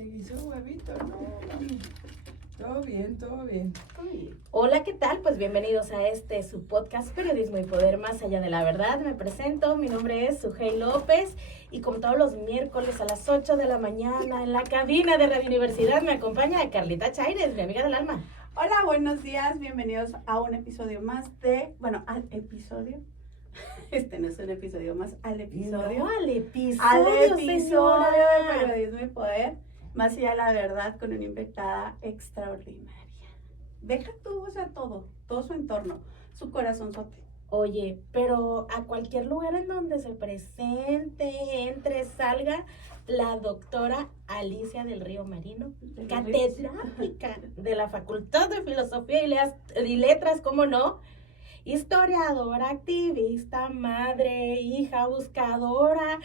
te guiso huevito, no, mami. Todo bien, todo bien. Hola, ¿qué tal? Pues bienvenidos a su podcast Periodismo y Poder Más Allá de la Verdad. Me presento, mi nombre es Sujei López y como todos los miércoles a las 8 de la mañana en la cabina de Radio Universidad me acompaña Carlita Chaires, mi amiga del alma. Hola, buenos días, bienvenidos a un episodio más al episodio. Este no es un episodio más, al episodio. No, al episodio, de Periodismo y Poder, más allá de la verdad, con una invitada extraordinaria. Deja tú, o sea, todo su entorno, su corazonzote. Oye, pero a cualquier lugar en donde se presente, entre, salga, la doctora Alicia del Río Marino, catedrática de la Facultad de Filosofía y Letras, ¿cómo no? Historiadora, activista, madre, hija, buscadora,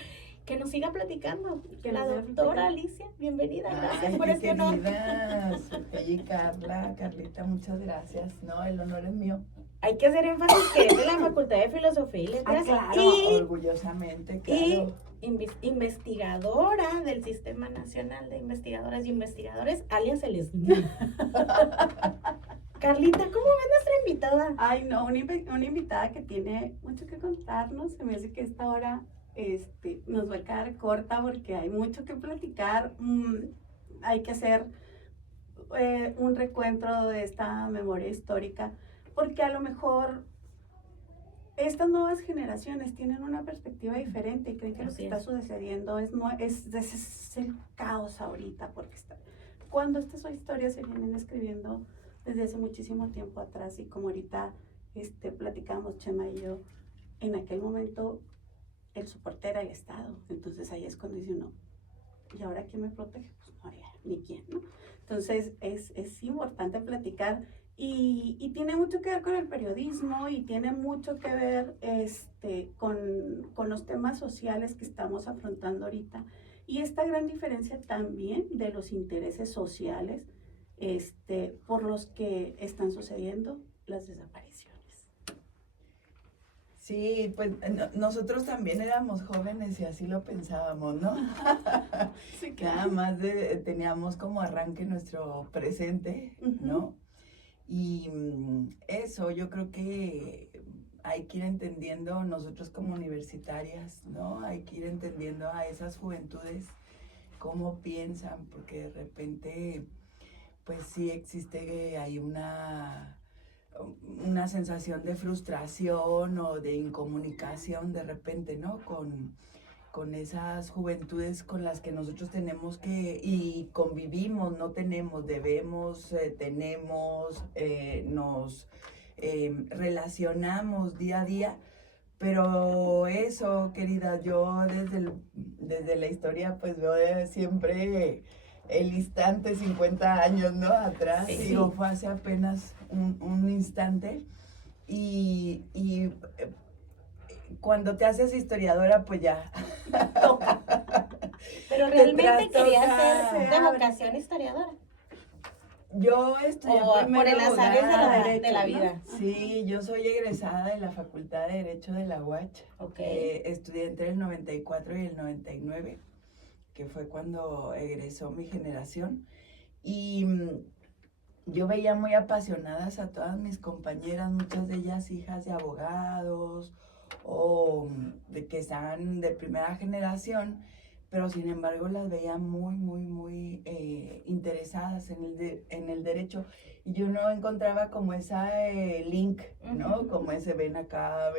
que nos siga platicando. La doctora Alicia, bienvenida, gracias por este honor. Oye, Carlita, muchas gracias. No, el honor es mío. Hay que hacer énfasis que es de la Facultad de Filosofía y Letras. Claro, orgullosamente, claro. Y investigadora del Sistema Nacional de Investigadoras y Investigadores, alias el SNI. Carlita, ¿cómo ves nuestra invitada? Ay, no, una invitada que tiene mucho que contarnos. Se me hace que esta hora nos va a quedar corta porque hay mucho que platicar. Hay que hacer un recuento de esta memoria histórica, porque a lo mejor estas nuevas generaciones tienen una perspectiva diferente y creen que lo que está sucediendo es el caos ahorita, porque cuando estas historias se vienen escribiendo desde hace muchísimo tiempo atrás, y como ahorita platicamos Chema y yo, en aquel momento el soporte era el Estado. Entonces ahí es cuando dice uno, ¿y ahora quién me protege? Pues no había ni quién, ¿no? Entonces es importante platicar y tiene mucho que ver con el periodismo y tiene mucho que ver con los temas sociales que estamos afrontando ahorita, y esta gran diferencia también de los intereses sociales por los que están sucediendo las desapariciones. Sí, pues nosotros también éramos jóvenes y así lo pensábamos, ¿no? Sí, Nada más teníamos como arranque nuestro presente, ¿no? Y eso yo creo que hay que ir entendiendo nosotros como universitarias, ¿no? Hay que ir entendiendo a esas juventudes cómo piensan, porque de repente pues sí existe ahí una sensación de frustración o de incomunicación de repente, ¿no? Con esas juventudes con las que nosotros tenemos y convivimos, no tenemos, debemos, tenemos, nos relacionamos día a día. Pero eso, querida, yo desde la historia pues veo siempre el instante 50 años, ¿no? Atrás, sí. Digo, fue hace apenas un instante y cuando te haces historiadora, pues ya. Pero realmente quería ser de vocación historiadora. Yo estudié por el azar de la vida. Sí, yo soy egresada de la Facultad de Derecho de la UACH. Okay. Estudié entre el 94 y el 99, que fue cuando egresó mi generación. Y yo veía muy apasionadas a todas mis compañeras, muchas de ellas hijas de abogados o de que estaban de primera generación, pero sin embargo las veía muy interesadas en el derecho, y yo no encontraba como esa link, ¿no? Como ese ven acá.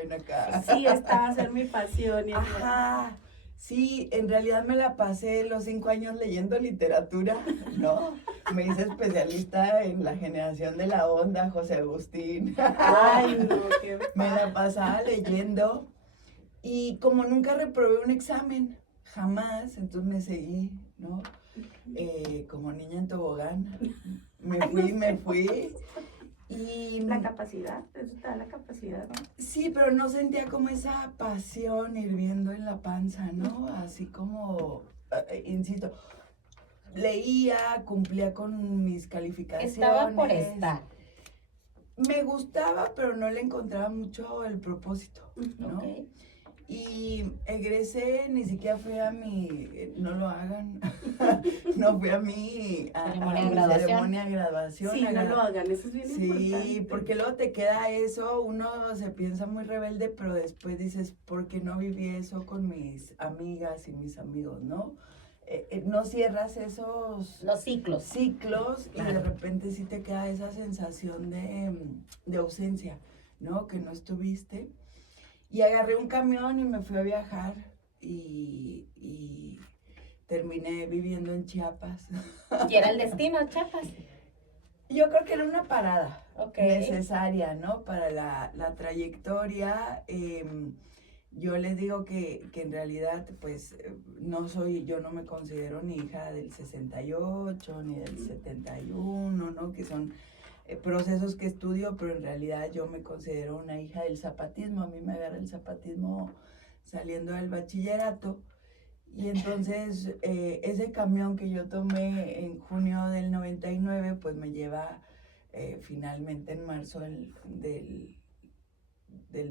Sí, esta va a ser mi pasión. Ajá, sí, en realidad me la pasé los 5 años leyendo literatura, ¿no? Me hice especialista en la generación de la onda, José Agustín. Ay, no, qué Me la pasaba leyendo, y como nunca reprobé un examen, jamás, entonces me seguí, ¿no? Como niña en tobogán, me fui. Y la capacidad, eso te da la capacidad, ¿no? Sí, pero no sentía como esa pasión hirviendo en la panza, ¿no? Así como, insisto, leía, cumplía con mis calificaciones. Estaba por estar. Me gustaba, pero no le encontraba mucho el propósito, ¿no? Okay. Y egresé, ni siquiera fui a no lo hagan, no fui a Ceremonia de mi graduación. ceremonia de graduación. Sí, no lo hagan, eso es bien importante. Sí, porque luego te queda eso, uno se piensa muy rebelde, pero después dices, ¿por qué no viví eso con mis amigas y mis amigos, no? No cierras Los ciclos. ciclos y de Claro. repente sí te queda esa sensación de ausencia, ¿no? Que no estuviste. Y agarré un camión y me fui a viajar y terminé viviendo en Chiapas. Y era el destino, Chiapas. Yo creo que era una parada Ok. necesaria, ¿no? Para la trayectoria. Yo les digo que en realidad, pues, yo no me considero ni hija del 68, ni del 71, ¿no? Que son procesos que estudio, pero en realidad yo me considero una hija del zapatismo. A mí me agarra el zapatismo saliendo del bachillerato. Y entonces ese camión que yo tomé en junio del 99, pues me lleva finalmente en marzo del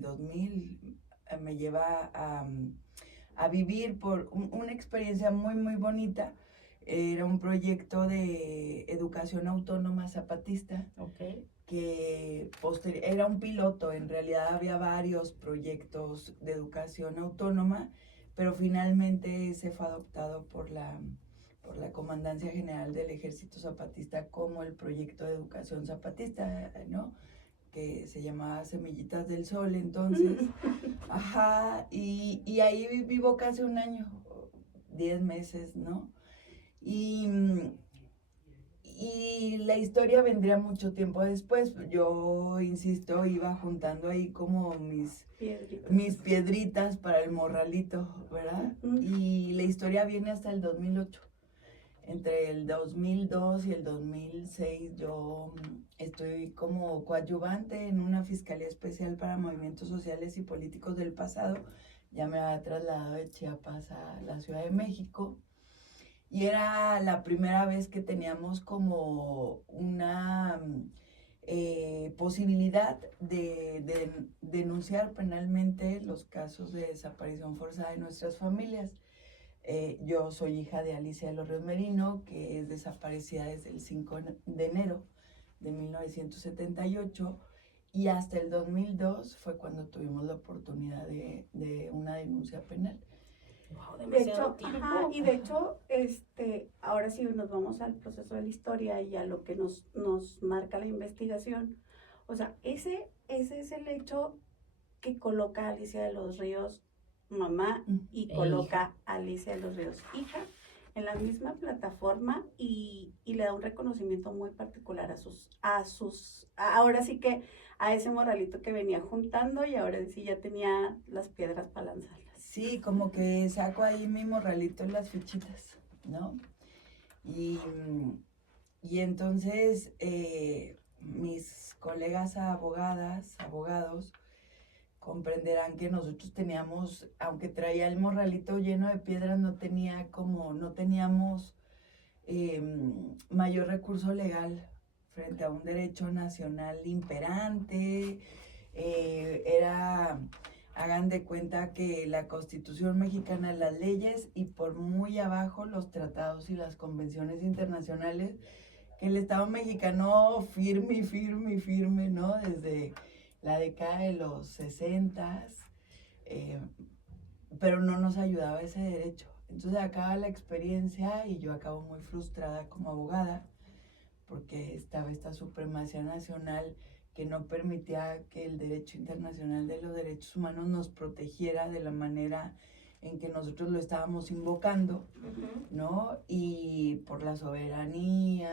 2000, me lleva a vivir por una experiencia muy, muy bonita. Era un proyecto de educación autónoma zapatista, Ok. que era un piloto. En realidad había varios proyectos de educación autónoma, pero finalmente se fue adoptado por la Comandancia General del Ejército Zapatista como el proyecto de educación zapatista, ¿no? Que se llamaba Semillitas del Sol, entonces. Ajá, y ahí vivo casi un año, 10 meses, ¿no? Y la historia vendría mucho tiempo después. Yo, insisto, iba juntando ahí como mis piedritas para el morralito, ¿verdad? Y la historia viene hasta el 2008. Entre el 2002 y el 2006 yo estoy como coadyuvante en una Fiscalía Especial para Movimientos Sociales y Políticos del Pasado. Ya me había trasladado de Chiapas a la Ciudad de México. Y era la primera vez que teníamos como una posibilidad de denunciar penalmente los casos de desaparición forzada de nuestras familias. Yo soy hija de Alicia de los Ríos Merino, que es desaparecida desde el 5 de enero de 1978, y hasta el 2002 fue cuando tuvimos la oportunidad de una denuncia penal. Wow, De demasiado hecho, tiempo. ajá, y de hecho, ahora sí nos vamos al proceso de la historia y a lo que nos marca la investigación. O sea, ese es el hecho que coloca a Alicia de los Ríos mamá y coloca a Alicia de los Ríos hija en la misma plataforma y le da un reconocimiento muy particular ahora sí que a ese morralito que venía juntando y ahora sí ya tenía las piedras para lanzarlas. Sí, como que saco ahí mi morralito en las fichitas, ¿no? Y entonces mis colegas abogados, comprenderán que nosotros teníamos, aunque traía el morralito lleno de piedras, no teníamos mayor recurso legal frente a un derecho nacional imperante. Hagan de cuenta que la Constitución mexicana, las leyes y por muy abajo los tratados y las convenciones internacionales, que el Estado mexicano firme, ¿no? Desde la década de los 60, pero no nos ayudaba ese derecho. Entonces acaba la experiencia y yo acabo muy frustrada como abogada porque estaba esta supremacía nacional que no permitía que el derecho internacional de los derechos humanos nos protegiera de la manera en que nosotros lo estábamos invocando, ¿no? Y por la soberanía,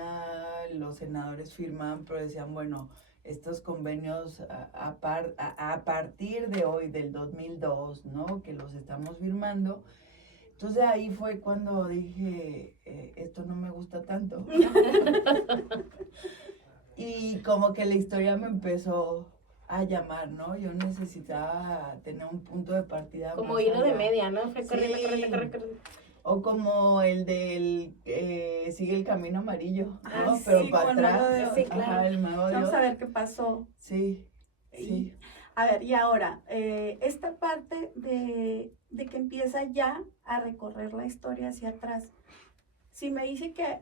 los senadores firmaban, pero decían, bueno, estos convenios a partir de hoy, del 2002, ¿no? Que los estamos firmando. Entonces ahí fue cuando dije, esto no me gusta tanto. Y como que la historia me empezó a llamar, ¿no? Yo necesitaba tener un punto de partida. Como más hilo de allá. media, ¿no? Fue corriendo. O como el del sigue el camino amarillo, ¿no? Ah, pero sí, para como el Mago atrás. de Oz. Sí, claro. Ajá, el Mago de Vamos Oz. a ver qué pasó. Sí, sí. A ver, y ahora, esta parte de que empieza ya a recorrer la historia hacia atrás, si me dice que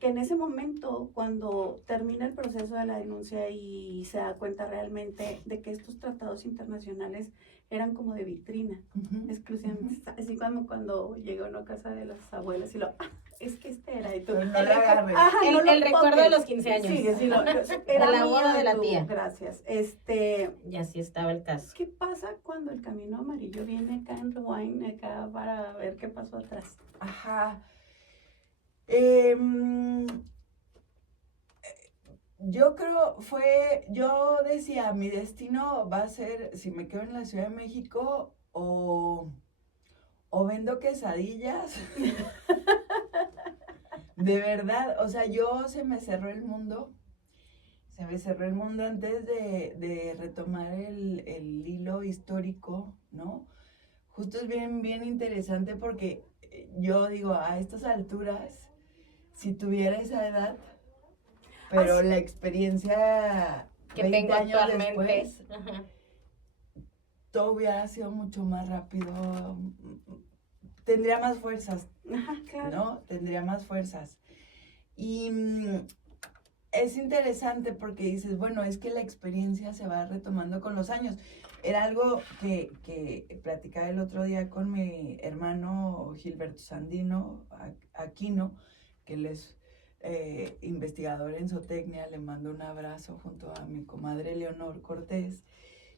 en ese momento, cuando termina el proceso de la denuncia y se da cuenta realmente de que estos tratados internacionales eran como de vitrina, exclusivamente, así cuando llegó a una casa de las abuelas y es que este era, y tú, Pero no la agarres. ajá, no lo El recuerdo toques. de los 15 años. Sí, era De la boda mío de la tú, tía. gracias. Y así estaba el caso. ¿Qué pasa cuando el camino amarillo viene acá en Rewind, acá para ver qué pasó atrás? Ajá. Yo decía, mi destino va a ser, si me quedo en la Ciudad de México, o vendo quesadillas. De verdad, o sea, se me cerró el mundo. Se me cerró el mundo antes de retomar el hilo histórico, ¿no? Justo es bien interesante porque yo digo, a estas alturas, si tuviera esa edad, pero la experiencia Que 20 tengo años actualmente. después, Ajá. todo hubiera sido mucho más rápido. Tendría más fuerzas, Ajá, claro. ¿no? Tendría más fuerzas. Y es interesante porque dices, bueno, es que la experiencia se va retomando con los años. Era algo que platicaba el otro día con mi hermano Gilberto Sandino Aquino, que él es investigador en zootecnia. Le mando un abrazo junto a mi comadre Leonor Cortés.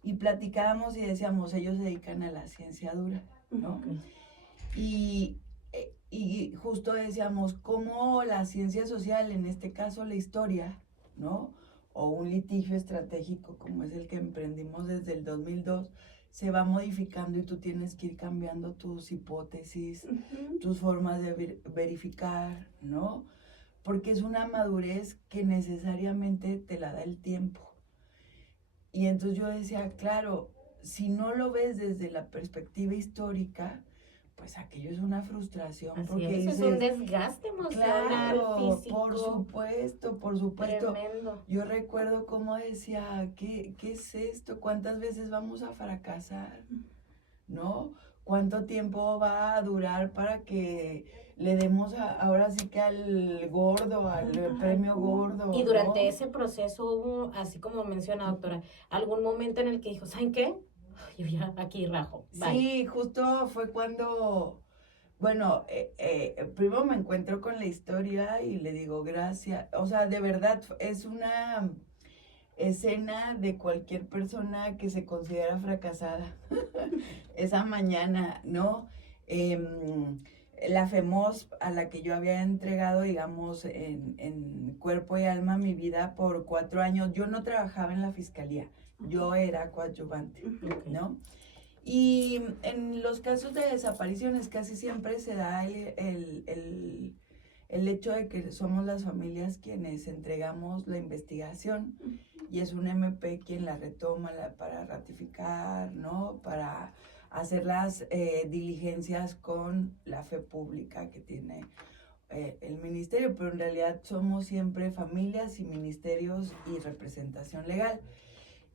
Y platicábamos y decíamos, ellos se dedican a la ciencia dura, ¿no? Okay. Y justo decíamos cómo la ciencia social, en este caso la historia, ¿no? O un litigio estratégico como es el que emprendimos desde el 2002, se va modificando y tú tienes que ir cambiando tus hipótesis, tus formas de verificar, ¿no? Porque es una madurez que necesariamente te la da el tiempo. Y entonces yo decía, claro, si no lo ves desde la perspectiva histórica, pues aquello es una frustración. Así porque es, dices, es un desgaste emocional, claro, físico. por supuesto. Tremendo. Yo recuerdo cómo decía, ¿qué es esto? ¿Cuántas veces vamos a fracasar? ¿No? ¿Cuánto tiempo va a durar para que le demos ahora sí que al gordo, al premio gordo? Y durante ¿no? ese proceso hubo, así como menciona doctora, algún momento en el que dijo, ¿saben qué? Yo ya aquí rajo. Bye. Sí, justo fue cuando, bueno, primero me encuentro con la historia y le digo gracias. O sea, de verdad es una escena de cualquier persona que se considera fracasada. Esa mañana, ¿no? La FEMOS a la que yo había entregado, digamos, en cuerpo y alma mi vida por 4 años, yo no trabajaba en la fiscalía, yo era coadyuvante, ¿no? Y en los casos de desapariciones casi siempre se da el hecho de que somos las familias quienes entregamos la investigación y es un MP quien la retoma para ratificar, ¿no? Para hacer las diligencias con la fe pública que tiene el ministerio, pero en realidad somos siempre familias y ministerios y representación legal.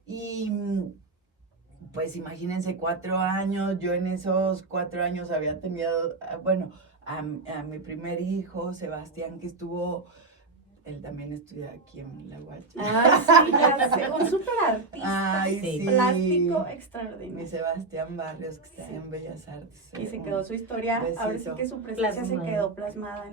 Y pues imagínense 4 años, yo en esos 4 años había tenido, bueno, a mi primer hijo, Sebastián, que estuvo, él también estudia aquí en la UACH. Sí, ya sé, un súper artista. Ay, sí. Plástico extraordinario. Mi Sebastián Barrios, que está en Bellas Artes. Y se quedó su historia, ahora sí besito. que su presencia Plasmada. se quedó plasmada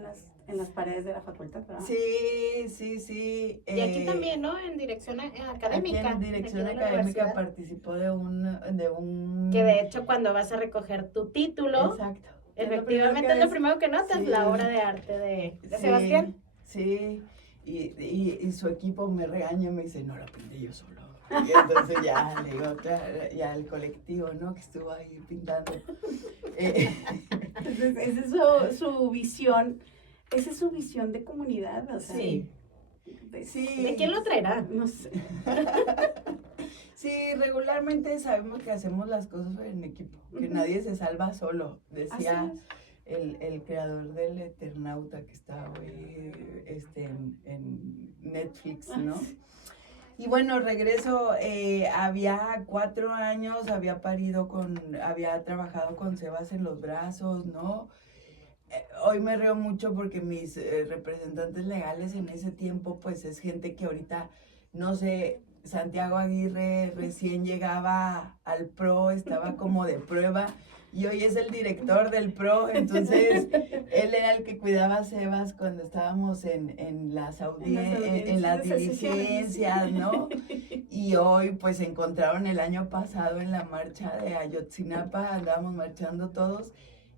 en las paredes de la facultad, ¿verdad? Sí. Y aquí también, ¿no? En dirección académica. Aquí en dirección aquí de la académica universidad. participó de un... Que de hecho cuando vas a recoger tu título, Exacto. efectivamente es lo primero que notas, Sí. la obra de arte de Sí, Sebastián. Sí, y su equipo me regaña y me dice, no, la pinté yo solo. Y entonces ya le digo, ya el colectivo, ¿no? Que estuvo ahí pintando. Entonces, esa es su visión, esa es su visión de comunidad, o sea. Sí. Sí. ¿De quién lo traerá? No sé. Sí, regularmente sabemos que hacemos las cosas en equipo, que nadie se salva solo, decía Así es. el creador del Eternauta que está hoy en Netflix, ¿no? Y bueno, regreso, había 4 años, había trabajado con Sebas en los brazos, ¿no? Hoy me río mucho porque mis representantes legales en ese tiempo, pues es gente que ahorita, no sé, Santiago Aguirre recién llegaba al PRO, estaba como de prueba, y hoy es el director del PRO, entonces él era el que cuidaba a Sebas cuando estábamos en las diligencias, ¿no? Y hoy pues se encontraron el año pasado en la marcha de Ayotzinapa, andábamos marchando todos,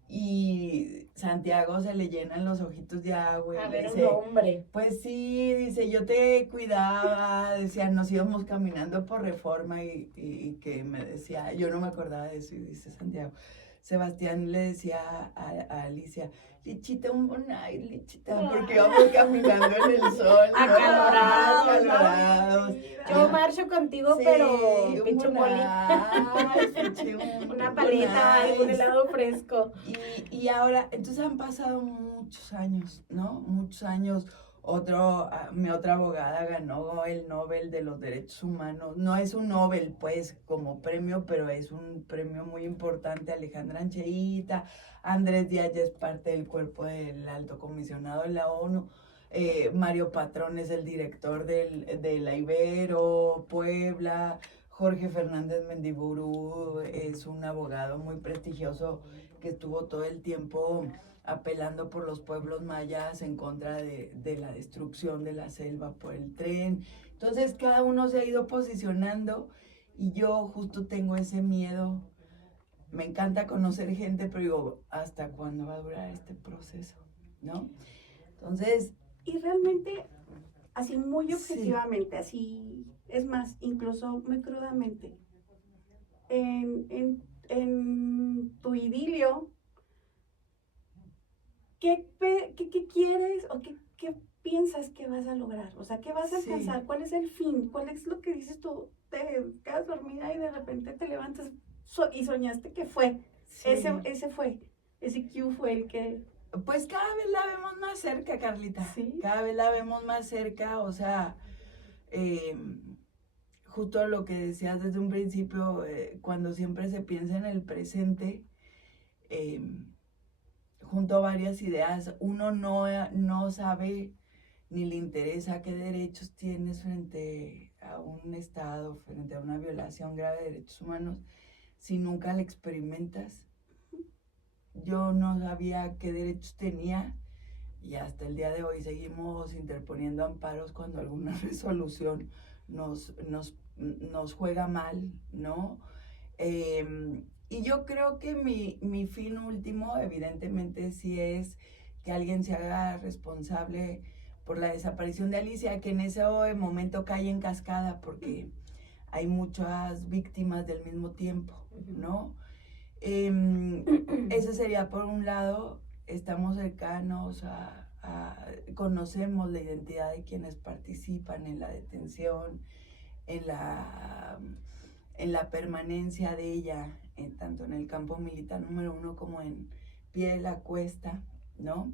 y Santiago se le llenan los ojitos de agua. A Y ver, dice, un hombre. pues sí, dice, yo te cuidaba, decía, nos íbamos caminando por Reforma y que me decía, yo no me acordaba de eso, y dice Santiago, Sebastián le decía a Alicia, Lichita, un bonai, Lichita, porque íbamos caminando en el sol, ¿no? Acalorados. Yo marcho contigo, Sí, pero un pinche un una paleta, algún helado fresco. Y ahora, entonces han pasado muchos años, ¿no? Muchos años. Mi otra abogada ganó el Nobel de los Derechos Humanos. No es un Nobel, pues, como premio, pero es un premio muy importante. Alejandra Ancheita, Andrés Díaz ya es parte del cuerpo del Alto Comisionado de la ONU. Mario Patrón es el director de la Ibero, Puebla. Jorge Fernández Mendiburu es un abogado muy prestigioso que estuvo todo el tiempo apelando por los pueblos mayas en contra de la destrucción de la selva por el tren. Entonces cada uno se ha ido posicionando y yo justo tengo ese miedo. Me encanta conocer gente, pero digo, ¿hasta cuándo va a durar este proceso? ¿No? Entonces... Y realmente, así muy objetivamente, así, es más, incluso muy crudamente, en tu idilio, ¿qué quieres o qué piensas que vas a lograr? O sea, ¿qué vas a alcanzar? Sí. ¿Cuál es el fin? ¿Cuál es lo que dices tú? Te quedas dormida y de repente te levantas y soñaste que fue. Sí. Ese fue. Ese Q fue el que... Pues cada vez la vemos más cerca, Carlita. Sí. Cada vez la vemos más cerca, o sea, justo lo que decías desde un principio, cuando siempre se piensa en el presente, junto a varias ideas, uno no sabe ni le interesa qué derechos tienes frente a un Estado, frente a una violación grave de derechos humanos, si nunca la experimentas. Yo no sabía qué derechos tenía y hasta el día de hoy seguimos interponiendo amparos cuando alguna resolución nos juega mal, ¿no? Y yo creo que mi fin último, evidentemente, sí es que alguien se haga responsable por la desaparición de Alicia, que en ese momento cae en cascada porque hay muchas víctimas del mismo tiempo, ¿no? Ese sería por un lado. Estamos cercanos conocemos la identidad de quienes participan en la detención, en la permanencia de ella, tanto en el campo militar número 1 como en Pie de la Cuesta, ¿no?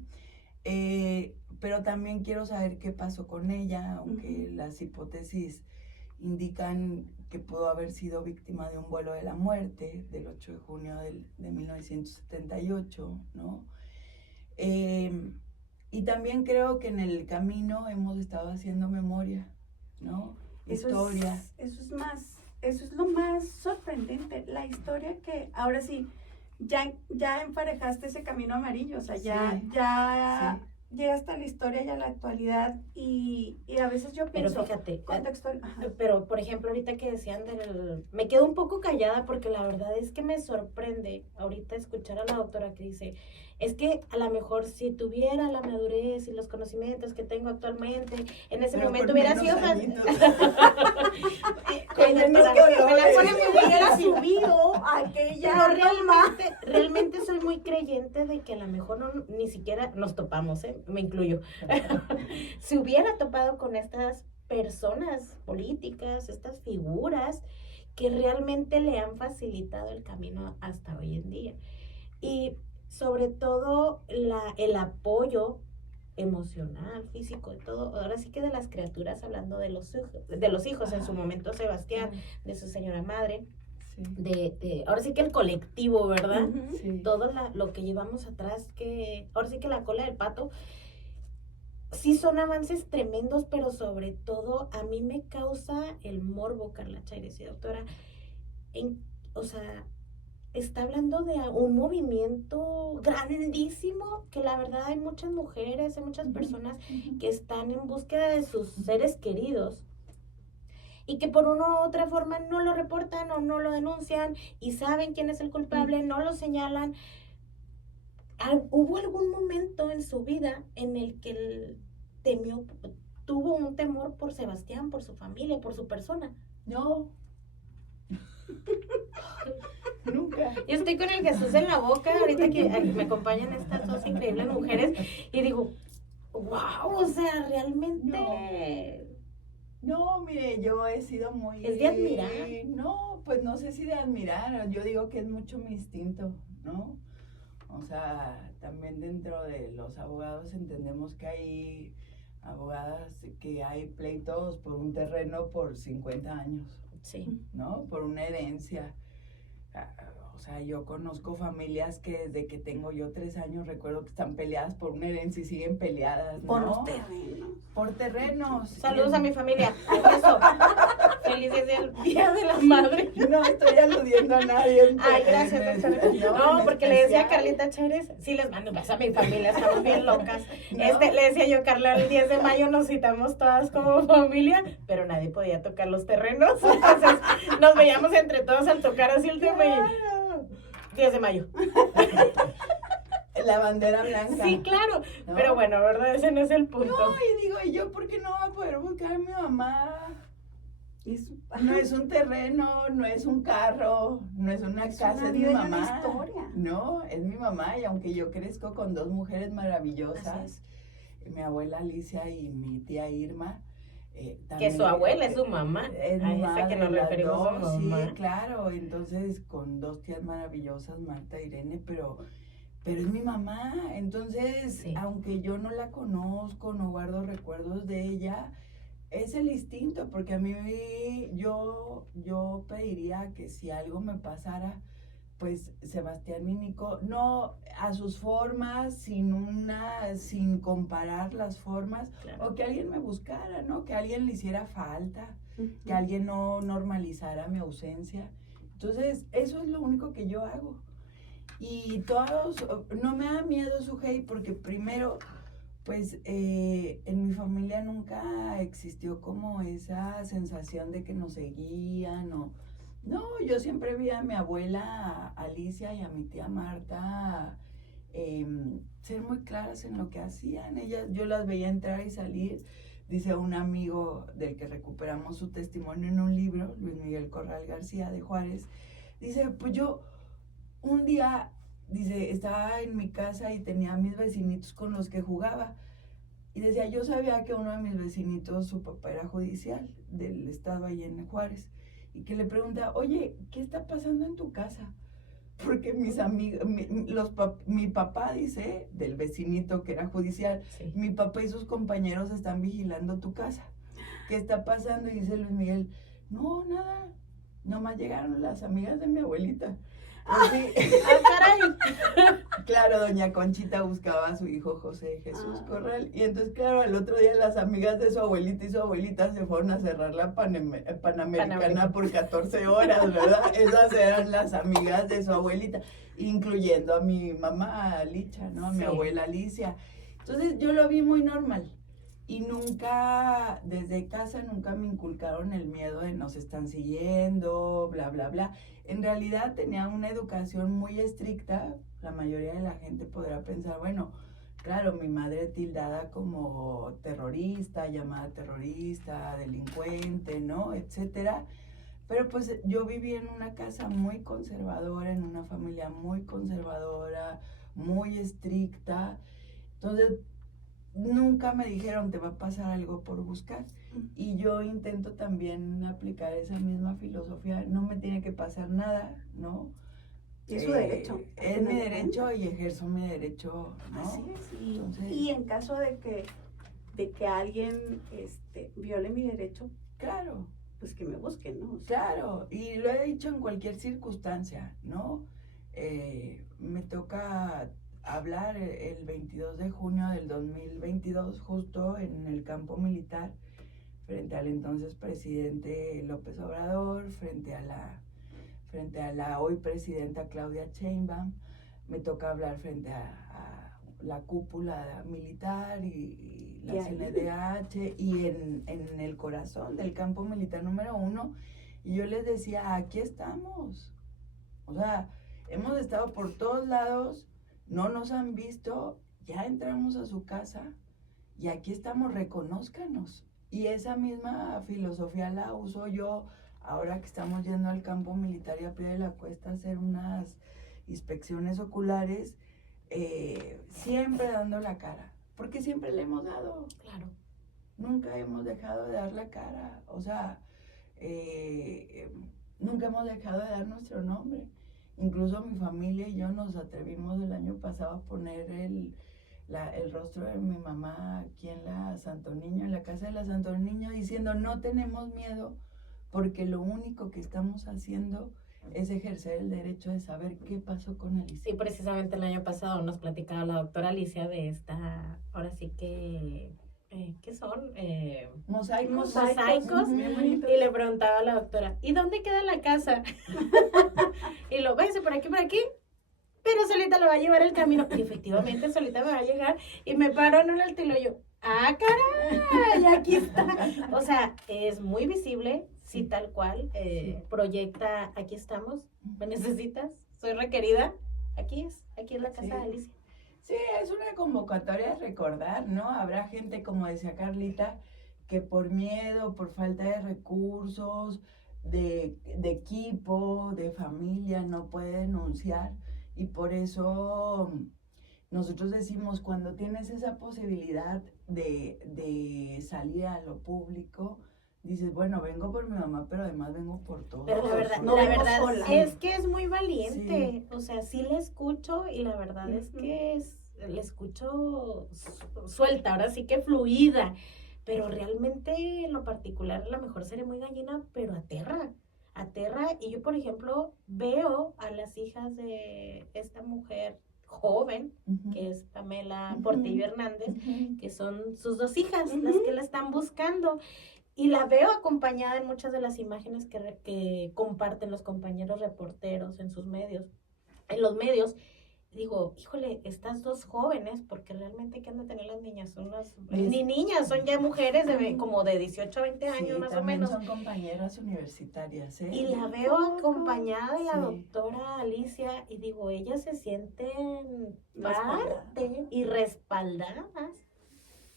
Pero también quiero saber qué pasó con ella, aunque las hipótesis indican que pudo haber sido víctima de un vuelo de la muerte del 8 de junio de 1978, ¿no? Y también creo que en el camino hemos estado haciendo memoria, ¿no? Historia. Eso es lo más sorprendente, la historia que ahora sí, ya emparejaste ese camino amarillo, o sea, ya llega hasta la historia y a la actualidad y a veces yo pienso... Pero fíjate, contextual, pero por ejemplo ahorita que decían me quedo un poco callada porque la verdad es que me sorprende ahorita escuchar a la doctora que dice, es que a lo mejor si tuviera la madurez y los conocimientos que tengo actualmente, en ese momento hubiera sido... hubiera subido aquella... Pero realmente soy muy creyente de que a lo mejor ni siquiera nos topamos, me incluyo. Si hubiera topado con estas personas políticas, estas figuras que realmente le han facilitado el camino hasta hoy en día. Y sobre todo el apoyo emocional, físico, de todo. Ahora sí que de las criaturas, hablando de los hijos en su momento Sebastián, de su señora madre, Sí. ahora sí que el colectivo, ¿verdad? Ujú. Sí. Todo lo que llevamos atrás, que ahora sí que la cola del pato, sí son avances tremendos, pero sobre todo a mí me causa el morbo, Carla Chaires y doctora, o sea, está hablando de un movimiento grandísimo, que la verdad hay muchas mujeres, hay muchas personas que están en búsqueda de sus seres queridos y que por una u otra forma no lo reportan o no lo denuncian y saben quién es el culpable, no lo señalan. ¿Hubo algún momento en su vida en el que él tuvo un temor por Sebastián, por su familia, por su persona? No. Nunca. Yo estoy con el Jesús en la boca ahorita que me acompañan estas dos increíbles mujeres y digo, wow, o sea, realmente No, mire, yo he sido muy... es de admirar. No, pues no sé si de admirar, yo digo que es mucho mi instinto, ¿no? O sea, también dentro de los abogados entendemos que hay abogadas que hay pleitos por un terreno por 50 años, Sí. ¿no? Por una herencia. O sea, yo conozco familias que desde que tengo yo 3 años recuerdo que están peleadas por una herencia y siguen peleadas, ¿no? Por los terrenos. Por terrenos. Saludos a mi familia. Eso. Feliz Día de la Madre. No estoy aludiendo a nadie. Ay, gracias, doctora. No, porque le decía a Carlita Chávez, sí les mando un beso a mi familia, estamos bien locas. ¿No? Le decía yo, Carla, el 10 de mayo nos citamos todas como familia, pero nadie podía tocar los terrenos, entonces nos veíamos entre todos al tocar así el tema y 10 de mayo. La bandera blanca. Sí, claro, ¿No? pero bueno, ¿verdad? Ese no es el punto. No, y digo, ¿y yo por qué no voy a poder buscar a mi mamá? No es un terreno, no es un carro, no es una casa, es mi vida y una mamá. historia. No, es mi mamá y aunque yo crezco con 2 mujeres maravillosas, mi abuela Alicia y mi tía Irma, Que su abuela es su mamá. Es A mi esa que madre, nos las referimos a dos, mamá. sí, claro, entonces con 2 tías maravillosas, Marta e Irene, pero es mi mamá, entonces Sí. aunque yo no la conozco, no guardo recuerdos de ella, es el instinto, porque a mí yo pediría que si algo me pasara, pues Sebastián y Nico, no a sus formas, sin comparar las formas, Claro. o que alguien me buscara, ¿no? Que alguien le hiciera falta, que Ujú. alguien no normalizara mi ausencia. Entonces, eso es lo único que yo hago. Y no me da miedo su hate porque primero, pues en mi familia nunca existió como esa sensación de que nos seguían o... No, yo siempre vi a mi abuela Alicia y a mi tía Marta ser muy claras en lo que hacían. Yo las veía entrar y salir. Dice un amigo del que recuperamos su testimonio en un libro, Luis Miguel Corral García de Juárez, dice, pues yo un día, dice, estaba en mi casa y tenía a mis vecinitos con los que jugaba. Y decía, yo sabía que uno de mis vecinitos, su papá era judicial del estado allá en Juárez. Y que le pregunta, oye, ¿qué está pasando en tu casa? Porque mis amigos, mi papá dice, del vecinito que era judicial, Sí. mi papá y sus compañeros están vigilando tu casa. ¿Qué está pasando? Y dice Luis Miguel, no, nada, nomás llegaron las amigas de mi abuelita. Sí. caray! Claro, doña Conchita buscaba a su hijo José Jesús Corral. Y entonces, claro, el otro día las amigas de su abuelita y su abuelita se fueron a cerrar la Panamericana por 14 horas, ¿verdad? Esas eran las amigas de su abuelita, incluyendo a mi mamá Licha, ¿no? A mi Sí. abuela Alicia. Entonces, yo lo vi muy normal. Y nunca, desde casa, nunca me inculcaron el miedo de nos están siguiendo, bla, bla, bla. En realidad tenía una educación muy estricta. La mayoría de la gente podrá pensar, bueno, claro, mi madre tildada como terrorista, llamada terrorista, delincuente, ¿no? Etcétera. Pero pues yo viví en una casa muy conservadora, en una familia muy conservadora, muy estricta. Entonces, nunca me dijeron te va a pasar algo por buscar. Y yo intento también aplicar esa misma filosofía. No me tiene que pasar nada, ¿no? Y es su derecho. Es mi derecho y ejerzo mi derecho, ¿no? Así es. Entonces, Y en caso de que alguien viole mi derecho, claro, pues que me busquen, ¿no? O sea, claro. Y lo he dicho en cualquier circunstancia, ¿no? Me toca hablar el 22 de junio del 2022, justo en el campo militar, frente al entonces presidente López Obrador, frente a la hoy presidenta Claudia Sheinbaum. Me toca hablar frente a la cúpula militar y la CNDH y en el corazón del campo militar número 1. Y yo les decía, aquí estamos. O sea, hemos estado por todos lados, no nos han visto, ya entramos a su casa y aquí estamos, reconózcanos. Y esa misma filosofía la uso yo ahora que estamos yendo al campo militar y a pie de la cuesta a hacer unas inspecciones oculares, siempre dando la cara, porque siempre le hemos dado. Claro. Nunca hemos dejado de dar la cara, o sea, nunca hemos dejado de dar nuestro nombre. Incluso mi familia y yo nos atrevimos el año pasado a poner el rostro de mi mamá aquí en la Santo Niño, en la casa de la Santo Niño, diciendo no tenemos miedo porque lo único que estamos haciendo es ejercer el derecho de saber qué pasó con Alicia. Sí, precisamente el año pasado nos platicaba la doctora Alicia de esta, ahora sí que, ¿qué son? Mosaicos. Y le preguntaba a la doctora, ¿y dónde queda la casa? Y lo váyase por aquí, pero solita le va a llevar el camino. Y efectivamente solita me va a llegar y me paro en un alto y lo yo, ¡ah, caray! Aquí está. O sea, es muy visible, sí, tal cual, proyecta, aquí estamos, me necesitas, soy requerida, aquí es la casa de Alicia. Sí, es una convocatoria a recordar, ¿no? Habrá gente, como decía Carlita, que por miedo, por falta de recursos, de equipo, de familia, no puede denunciar. Y por eso nosotros decimos, cuando tienes esa posibilidad de salir a lo público, dices, bueno, vengo por mi mamá, pero además vengo por todos. Pero la verdad, no la vengo verdad sola. es que es muy valiente. Sí. O sea, sí la escucho y la verdad es que la escucho suelta, ahora sí que fluida. Pero realmente en lo particular, a lo mejor seré muy gallina, pero aterra. Y yo, por ejemplo, veo a las hijas de esta mujer joven, que es Pamela Portillo Hernández, que son sus 2 hijas, las que la están buscando. Y la veo acompañada en muchas de las imágenes que comparten los compañeros reporteros en sus medios, en los medios. Digo, híjole, estas 2 jóvenes, porque realmente ¿qué han de tener las niñas? Son ni niñas, son ya mujeres como de 18 a 20 años más o menos. Son compañeras universitarias, ¿eh? Y la veo acompañada de la doctora Alicia y digo, ellas se sienten parte y respaldadas.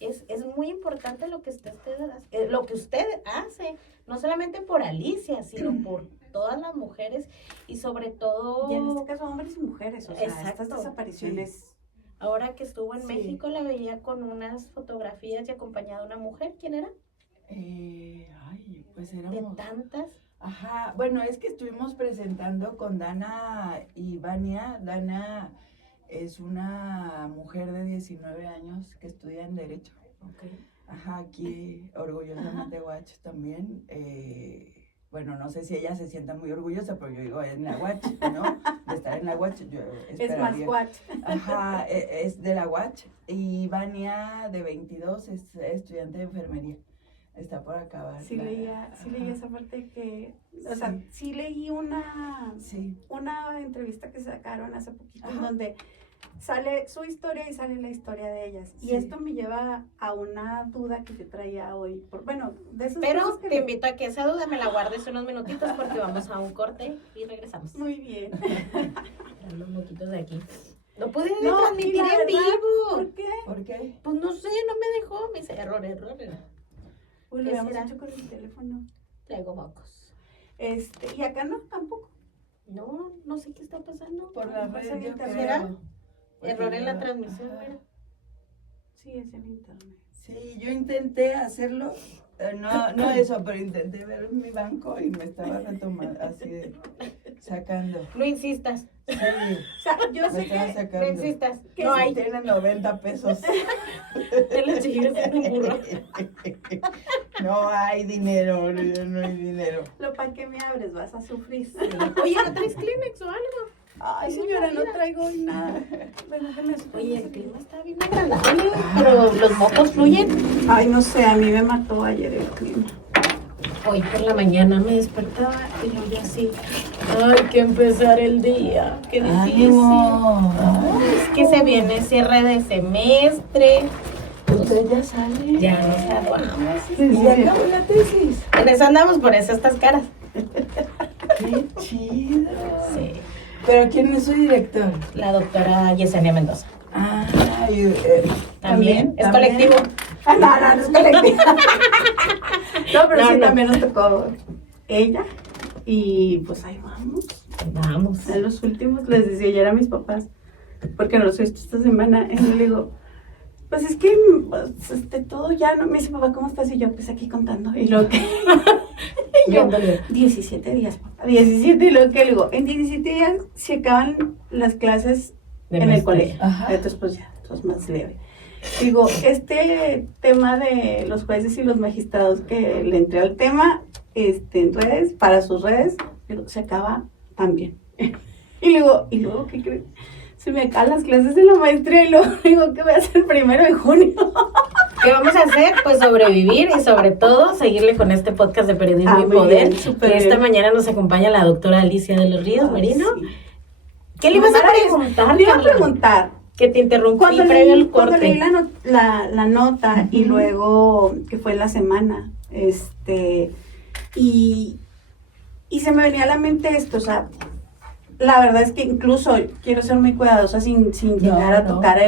Es muy importante lo que usted hace, no solamente por Alicia, sino por todas las mujeres y sobre todo... Y en este caso hombres y mujeres, o sea, Exacto. estas desapariciones... Ahora que estuvo en México la veía con unas fotografías y acompañada de una mujer, ¿quién era? Pues De éramos... tantas. Ajá, bueno, es que estuvimos presentando con Dana y Vania. Dana es una mujer de 19 años que estudia en Derecho. Okay. Ajá, aquí orgullosamente Watch también. Bueno, no sé si ella se sienta muy orgullosa, pero yo digo, en la Watch, ¿no? De estar en la Watch, yo esperaría. Es más Watch. Ajá, es de la Watch. Y Vania, de 22, es estudiante de enfermería. Está por acabar. Sí leí esa parte que, o sea, sí leí una entrevista que sacaron hace poquito en donde sale su historia y sale la historia de ellas. Y esto me lleva a una duda que yo traía hoy. De esas Pero cosas que te invito a que esa duda me la guardes unos minutitos porque vamos a un corte y regresamos. Muy bien. Los moquitos de aquí. No pude No, transmitir y la en verdad, vivo. ¿Por qué? ¿Por qué? Pues no sé, no me dejó. Me dice error. Pues lo ¿Qué habíamos será? hecho con el teléfono. Traigo mocos. Y acá no, tampoco. No sé qué está pasando. Por la Pues red, en yo internet. creo. ¿Será? Porque Error en la yo- transmisión, ajá. mira. Sí, es en internet. Sí, yo intenté hacerlo, no eso, pero intenté ver mi banco y me estaba retomando, así de, Sacando. No insistas, Sí, O sea, yo me sé estaba que no sacando. insistas. Que No si hay. Tiene 90 pesos. Te lo chingas en un burro. No hay dinero, no hay dinero. lo para que me abres vas a sufrir. Oye, ¿no traes Kleenex o algo? Ay, señora, no traigo hoy nada. Bueno, que me Oye, el clima está bien agradable, pero los mocos fluyen. Ay, no sé, a mí me mató ayer el clima. Hoy por la mañana me despertaba y lo vi así. Hay que empezar el día. Qué difícil. ¡Ánimo! Es que se viene cierre de semestre. ¿Usted ya sale? Ya nos graduamos. ¿Y ya acabó la tesis? En eso andamos, por eso estas caras. ¡Qué chido! Sí. ¿Pero quién es su director? La doctora Yesenia Mendoza. Ah, También. Es colectivo. Ah, no, no es colectiva. No, pero No, sí, no. también nos tocó ella. Y pues ahí vamos. Vamos. En los últimos les decía ayer a mis papás, porque no los he visto esta semana, y le digo, pues es que pues, todo ya, ¿no? Me dice, papá, ¿cómo estás? Y yo, pues aquí contando. Y lo que... y yo, 17 días, papá, 17. Y lo que le digo, en 17 días se acaban las clases en el colegio. Ajá. Entonces, pues ya, es más leve. Digo, este tema de los jueces y los magistrados que le entré al tema en redes, para sus redes, digo, se acaba también. Y luego, ¿qué crees? Se me acaban las clases de la maestría y luego digo, ¿qué voy a hacer el 1 de junio? ¿Qué vamos a hacer? Pues sobrevivir y sobre todo seguirle con este podcast de Periodismo y muy Poder. bien, súper Que esta bien. mañana nos acompaña la doctora Alicia de los Ríos, Ay, Marino. sí. ¿Qué le ibas a Maravilloso. preguntar, Le iba a Carla? preguntar, Que te interrumpí cuando previo leí, al cuando leí corte. la nota y Ujú. luego que fue la semana, y se me venía a la mente esto, o sea, la verdad es que incluso quiero ser muy cuidadosa sin llegar a no. tocar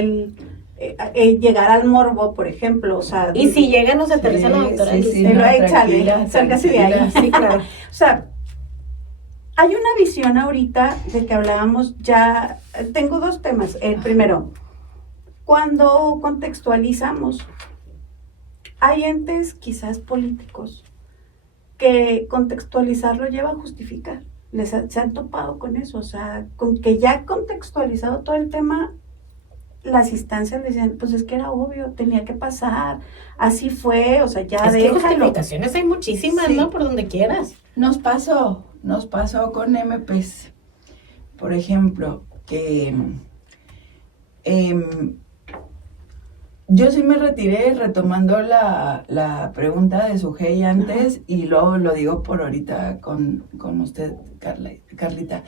llegar al morbo, por ejemplo, o sea, Y si llega, nos aterriza la doctora sí, Alicia. Pero no, ahí tranquila, sálgase de ahí. tranquila. Sí, claro. o sea, hay una visión ahorita de que hablábamos ya, tengo dos temas. El primero, cuando contextualizamos, hay entes quizás políticos que contextualizarlo lleva a justificar. Se han topado con eso, o sea, con que ya contextualizado todo el tema, las instancias le decían, pues es que era obvio, tenía que pasar, así fue, o sea, ya Es que déjalo. justificaciones hay muchísimas, Sí. ¿no? Por donde quieras. Nos pasó con MPs, por ejemplo, que yo sí me retiré retomando la pregunta de Sujei antes y luego lo digo por ahorita con usted, Carlita.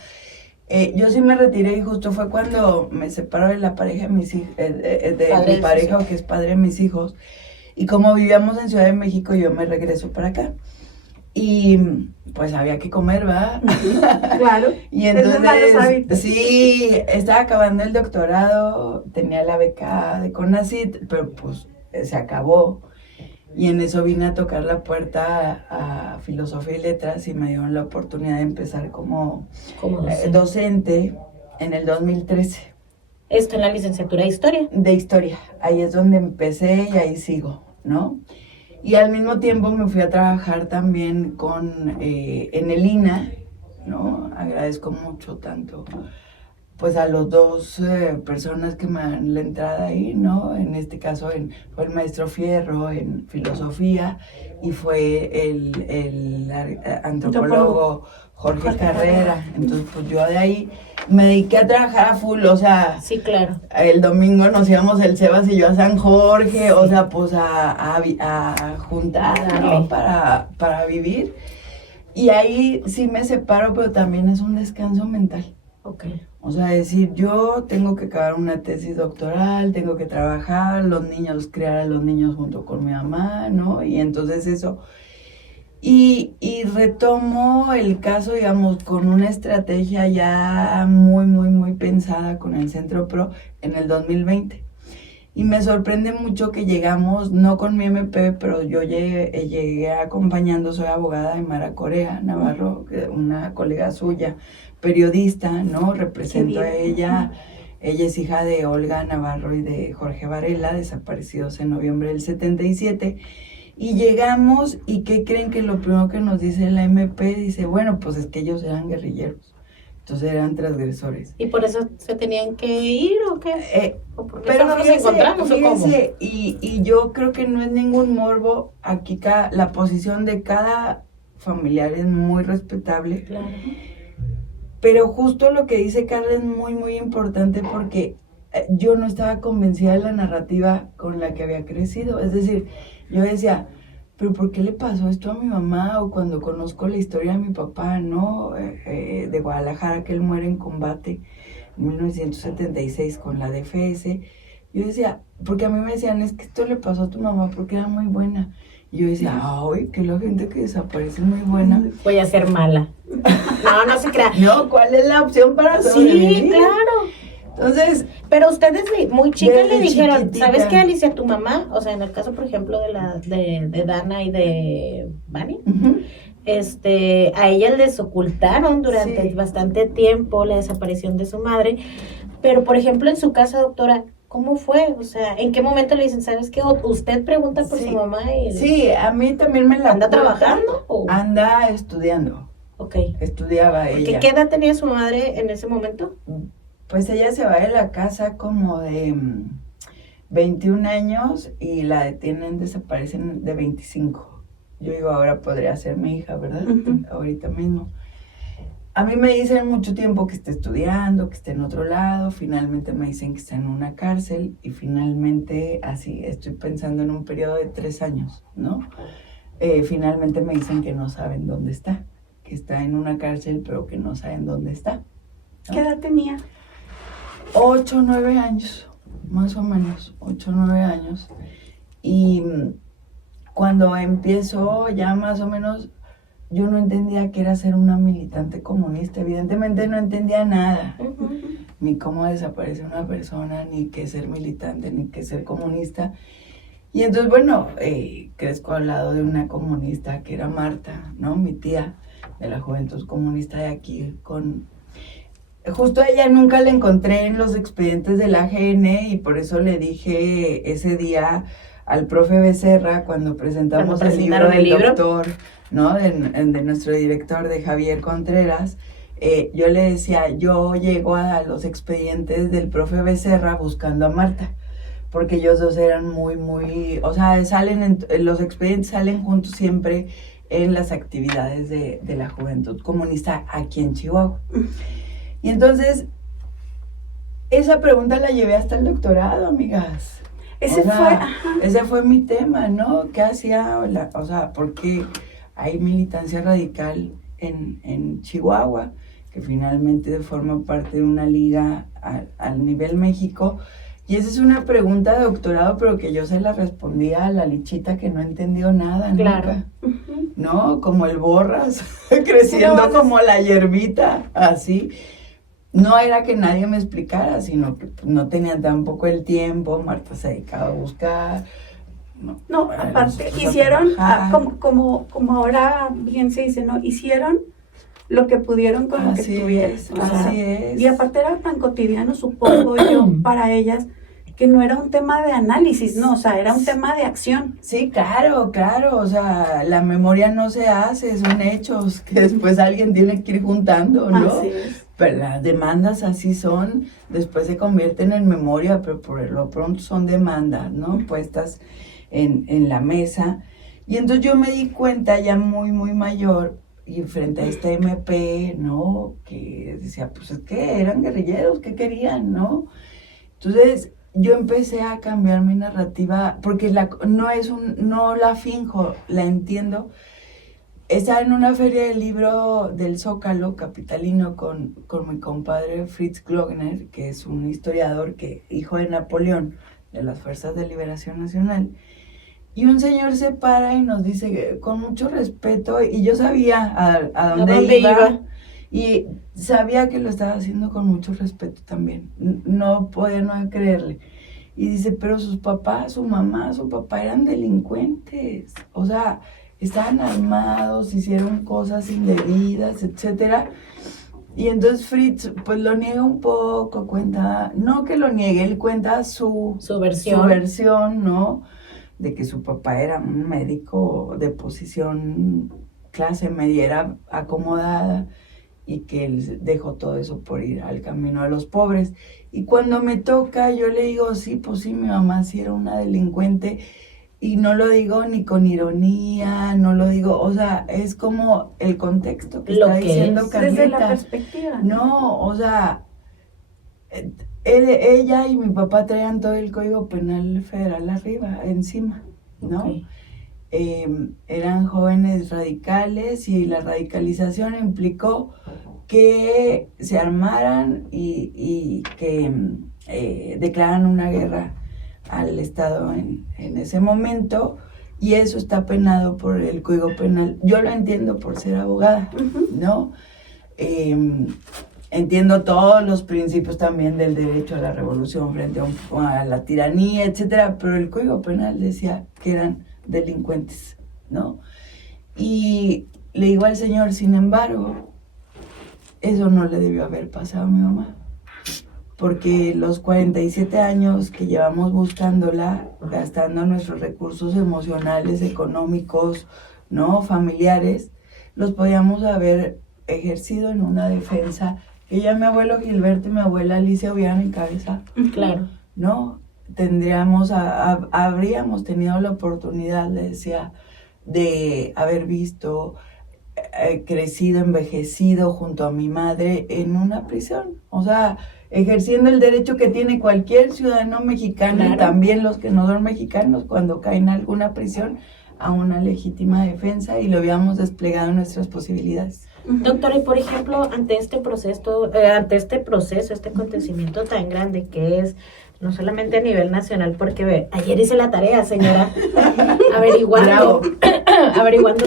Yo sí me retiré y justo fue cuando me separo de la pareja de mis hijos, de Padre mi de pareja, sus que es padre de mis hijos. Y como vivíamos en Ciudad de México, yo me regreso para acá. Y pues había que comer, ¿verdad? Claro. Y Es de malos entonces, hábitos. sí, estaba acabando el doctorado, tenía la beca de CONACYT, pero pues se acabó. Y en eso vine a tocar la puerta a Filosofía y Letras y me dieron la oportunidad de empezar como ¿Cómo docente en el 2013 Esto en la licenciatura de Historia. de Historia. Ahí es donde empecé y ahí sigo, ¿no? Y al mismo tiempo me fui a trabajar también en el INA, ¿no? Agradezco mucho tanto pues a los dos personas que me dan la entrada ahí, ¿no? En este caso fue el maestro Fierro en filosofía y fue el antropólogo Jorge Carrera. Entonces pues yo de ahí me dediqué a trabajar a full, o sea, Sí, claro. el domingo nos íbamos el Sebas y yo a San Jorge, o sea, pues a juntar, ¿no? Para vivir. Y ahí sí me separo, pero también es un descanso mental. Ok. O sea, decir, yo tengo que acabar una tesis doctoral, tengo que trabajar, los niños, criar a los niños junto con mi mamá, ¿no? Y entonces eso. Y retomo el caso, digamos, con una estrategia ya muy, muy, muy pensada con el Centro Pro en el 2020. Y me sorprende mucho que llegamos, no con mi MP, pero yo llegué acompañando, soy abogada de Mara Corea Navarro, una colega suya, periodista, ¿no? Represento a ella. Ella es hija de Olga Navarro y de Jorge Varela, desaparecidos en noviembre del 77. Y llegamos, ¿y qué creen que lo primero que nos dice la MP? Dice, bueno, pues es que ellos eran guerrilleros. Entonces eran transgresores. ¿Y por eso se tenían que ir o qué? ¿O por qué Pero no nos fíjese, encontramos o cómo? fíjese, y yo creo que no es ningún morbo. Aquí la posición de cada familiar es muy respetable. Claro. Pero justo lo que dice Carla es muy, muy importante porque yo no estaba convencida de la narrativa con la que había crecido. Es decir, yo decía, pero ¿por qué le pasó esto a mi mamá? O cuando conozco la historia de mi papá, ¿no? De Guadalajara, que él muere en combate en 1976 con la DFS. Yo decía, porque a mí me decían, es que esto le pasó a tu mamá porque era muy buena. Y yo decía, ay, que la gente que desaparece es muy buena. Voy a ser mala. No, no se crea. No, ¿cuál es la opción para sobrevivir? Sí, claro. Entonces, Pero ustedes muy chicas le Desde dijeron, chiquitita. ¿sabes qué, Alicia? Tu mamá, o sea, en el caso, por ejemplo, de Dana y de Vani, ujú, a ella les ocultaron durante Sí. bastante tiempo la desaparición de su madre, pero por ejemplo en su casa, doctora, ¿cómo fue? O sea, ¿en qué momento le dicen, sabes qué? Usted pregunta por Sí. su mamá y sí, a mí también me la anda cuentan. trabajando o Anda estudiando, ok. estudiaba Porque, ella. ¿qué edad tenía su madre en ese momento? Pues ella se va de la casa como de 21 años y la detienen, desaparecen de 25. Yo digo, ahora podría ser mi hija, ¿verdad? Ujú. Ahorita mismo. A mí me dicen mucho tiempo que esté estudiando, que esté en otro lado, finalmente me dicen que está en una cárcel y finalmente, así, estoy pensando en un periodo de 3 años, ¿no? Finalmente me dicen que no saben dónde está, que está en una cárcel pero que no saben dónde está. ¿Qué edad tenía? 8 o 9 años, más o menos, 8 o 9 años. Y cuando empiezo ya más o menos, yo no entendía qué era ser una militante comunista. Evidentemente no entendía nada, ni cómo desaparece una persona, ni qué ser militante, ni qué ser comunista. Y entonces, bueno, crezco al lado de una comunista que era Marta, ¿no? Mi tía de la Juventud Comunista de aquí, justo a ella nunca la encontré en los expedientes del AGN y por eso le dije ese día al profe Becerra cuando presentamos el libro del doctor, ¿no? De nuestro director, de Javier Contreras. Yo le decía, yo llego a los expedientes del profe Becerra buscando a Marta, porque ellos dos eran muy, o sea, los expedientes salen juntos siempre en las actividades de la Juventud Comunista aquí en Chihuahua. Y entonces, esa pregunta la llevé hasta el doctorado, amigas. Ese fue mi tema, ¿no? ¿Qué hacía? O sea, ¿por qué hay militancia radical en Chihuahua, que finalmente forma parte de una liga al nivel México? Y esa es una pregunta de doctorado, pero que yo se la respondía a la lichita que no entendió nada Claro. nunca, ¿no? Como el borras, creciendo como la hierbita, así. No era que nadie me explicara, sino que no tenían tampoco el tiempo, Marta se dedicaba a buscar. No, Bueno, aparte, nosotros a hicieron, trabajar. como ahora bien se dice, ¿no? Hicieron lo que pudieron con lo que Así tuvieron. es, O sea, así es. y aparte era tan cotidiano, supongo yo, para ellas, que no era un tema de análisis, no, o sea, era un tema de acción. Sí, claro, o sea, la memoria no se hace, son hechos que después alguien tiene que ir juntando, ¿no? Así es. Pero las demandas así son, después se convierten en memoria, pero por lo pronto son demandas, ¿no? Puestas en la mesa. Y entonces yo me di cuenta ya muy mayor, y frente a este MP, ¿no? Que decía, pues es que eran guerrilleros, ¿qué querían, no? Entonces yo empecé a cambiar mi narrativa, porque no la finjo, la entiendo. Estaba en una feria del libro del Zócalo capitalino con mi compadre Fritz Glogner, que es un historiador hijo de Napoleón, de las Fuerzas de Liberación Nacional. Y un señor se para y nos dice con mucho respeto, y yo sabía a dónde iba, y sabía que lo estaba haciendo con mucho respeto también. No podía no creerle. Y dice, pero sus papás, su mamá, su papá eran delincuentes. O sea, estaban armados, hicieron cosas indebidas, etcétera. Y entonces Fritz, pues lo niega un poco, cuenta, no que lo niegue, él cuenta su versión, ¿no? De que su papá era un médico de posición clase media, era acomodada, y que él dejó todo eso por ir al camino a los pobres. Y cuando me toca, yo le digo, sí, pues sí, mi mamá sí era una delincuente, y no lo digo ni con ironía, no lo digo, o sea, es como el contexto que Lo está que diciendo es. Carlita. Desde la perspectiva. No, o sea, ella y mi papá traían todo el Código Penal Federal arriba, encima, ¿no? Ok. Eran jóvenes radicales y la radicalización implicó que se armaran y que declararan una guerra al Estado en ese momento, y eso está penado por el Código Penal. Yo lo entiendo por ser abogada, ¿no? Entiendo todos los principios también del derecho a la revolución frente a la tiranía, etcétera, pero el Código Penal decía que eran delincuentes, ¿no? Y le digo al señor, sin embargo, eso no le debió haber pasado a mi mamá, porque los 47 años que llevamos buscándola, gastando nuestros recursos emocionales, económicos, ¿no? Familiares, los podíamos haber ejercido en una defensa que ya mi abuelo Gilberto y mi abuela Alicia hubieran encabezado, Claro. ¿no? Habríamos tenido la oportunidad, le decía, de haber visto, crecido, envejecido junto a mi madre en una prisión, o sea, ejerciendo el derecho que tiene cualquier ciudadano mexicano, Claro. y también los que no son mexicanos, cuando caen en alguna prisión, a una legítima defensa, y lo habíamos desplegado en nuestras posibilidades. Doctora, y por ejemplo, ante este proceso, este acontecimiento tan grande que es, no solamente a nivel nacional, porque ayer hice la tarea, señora, averiguando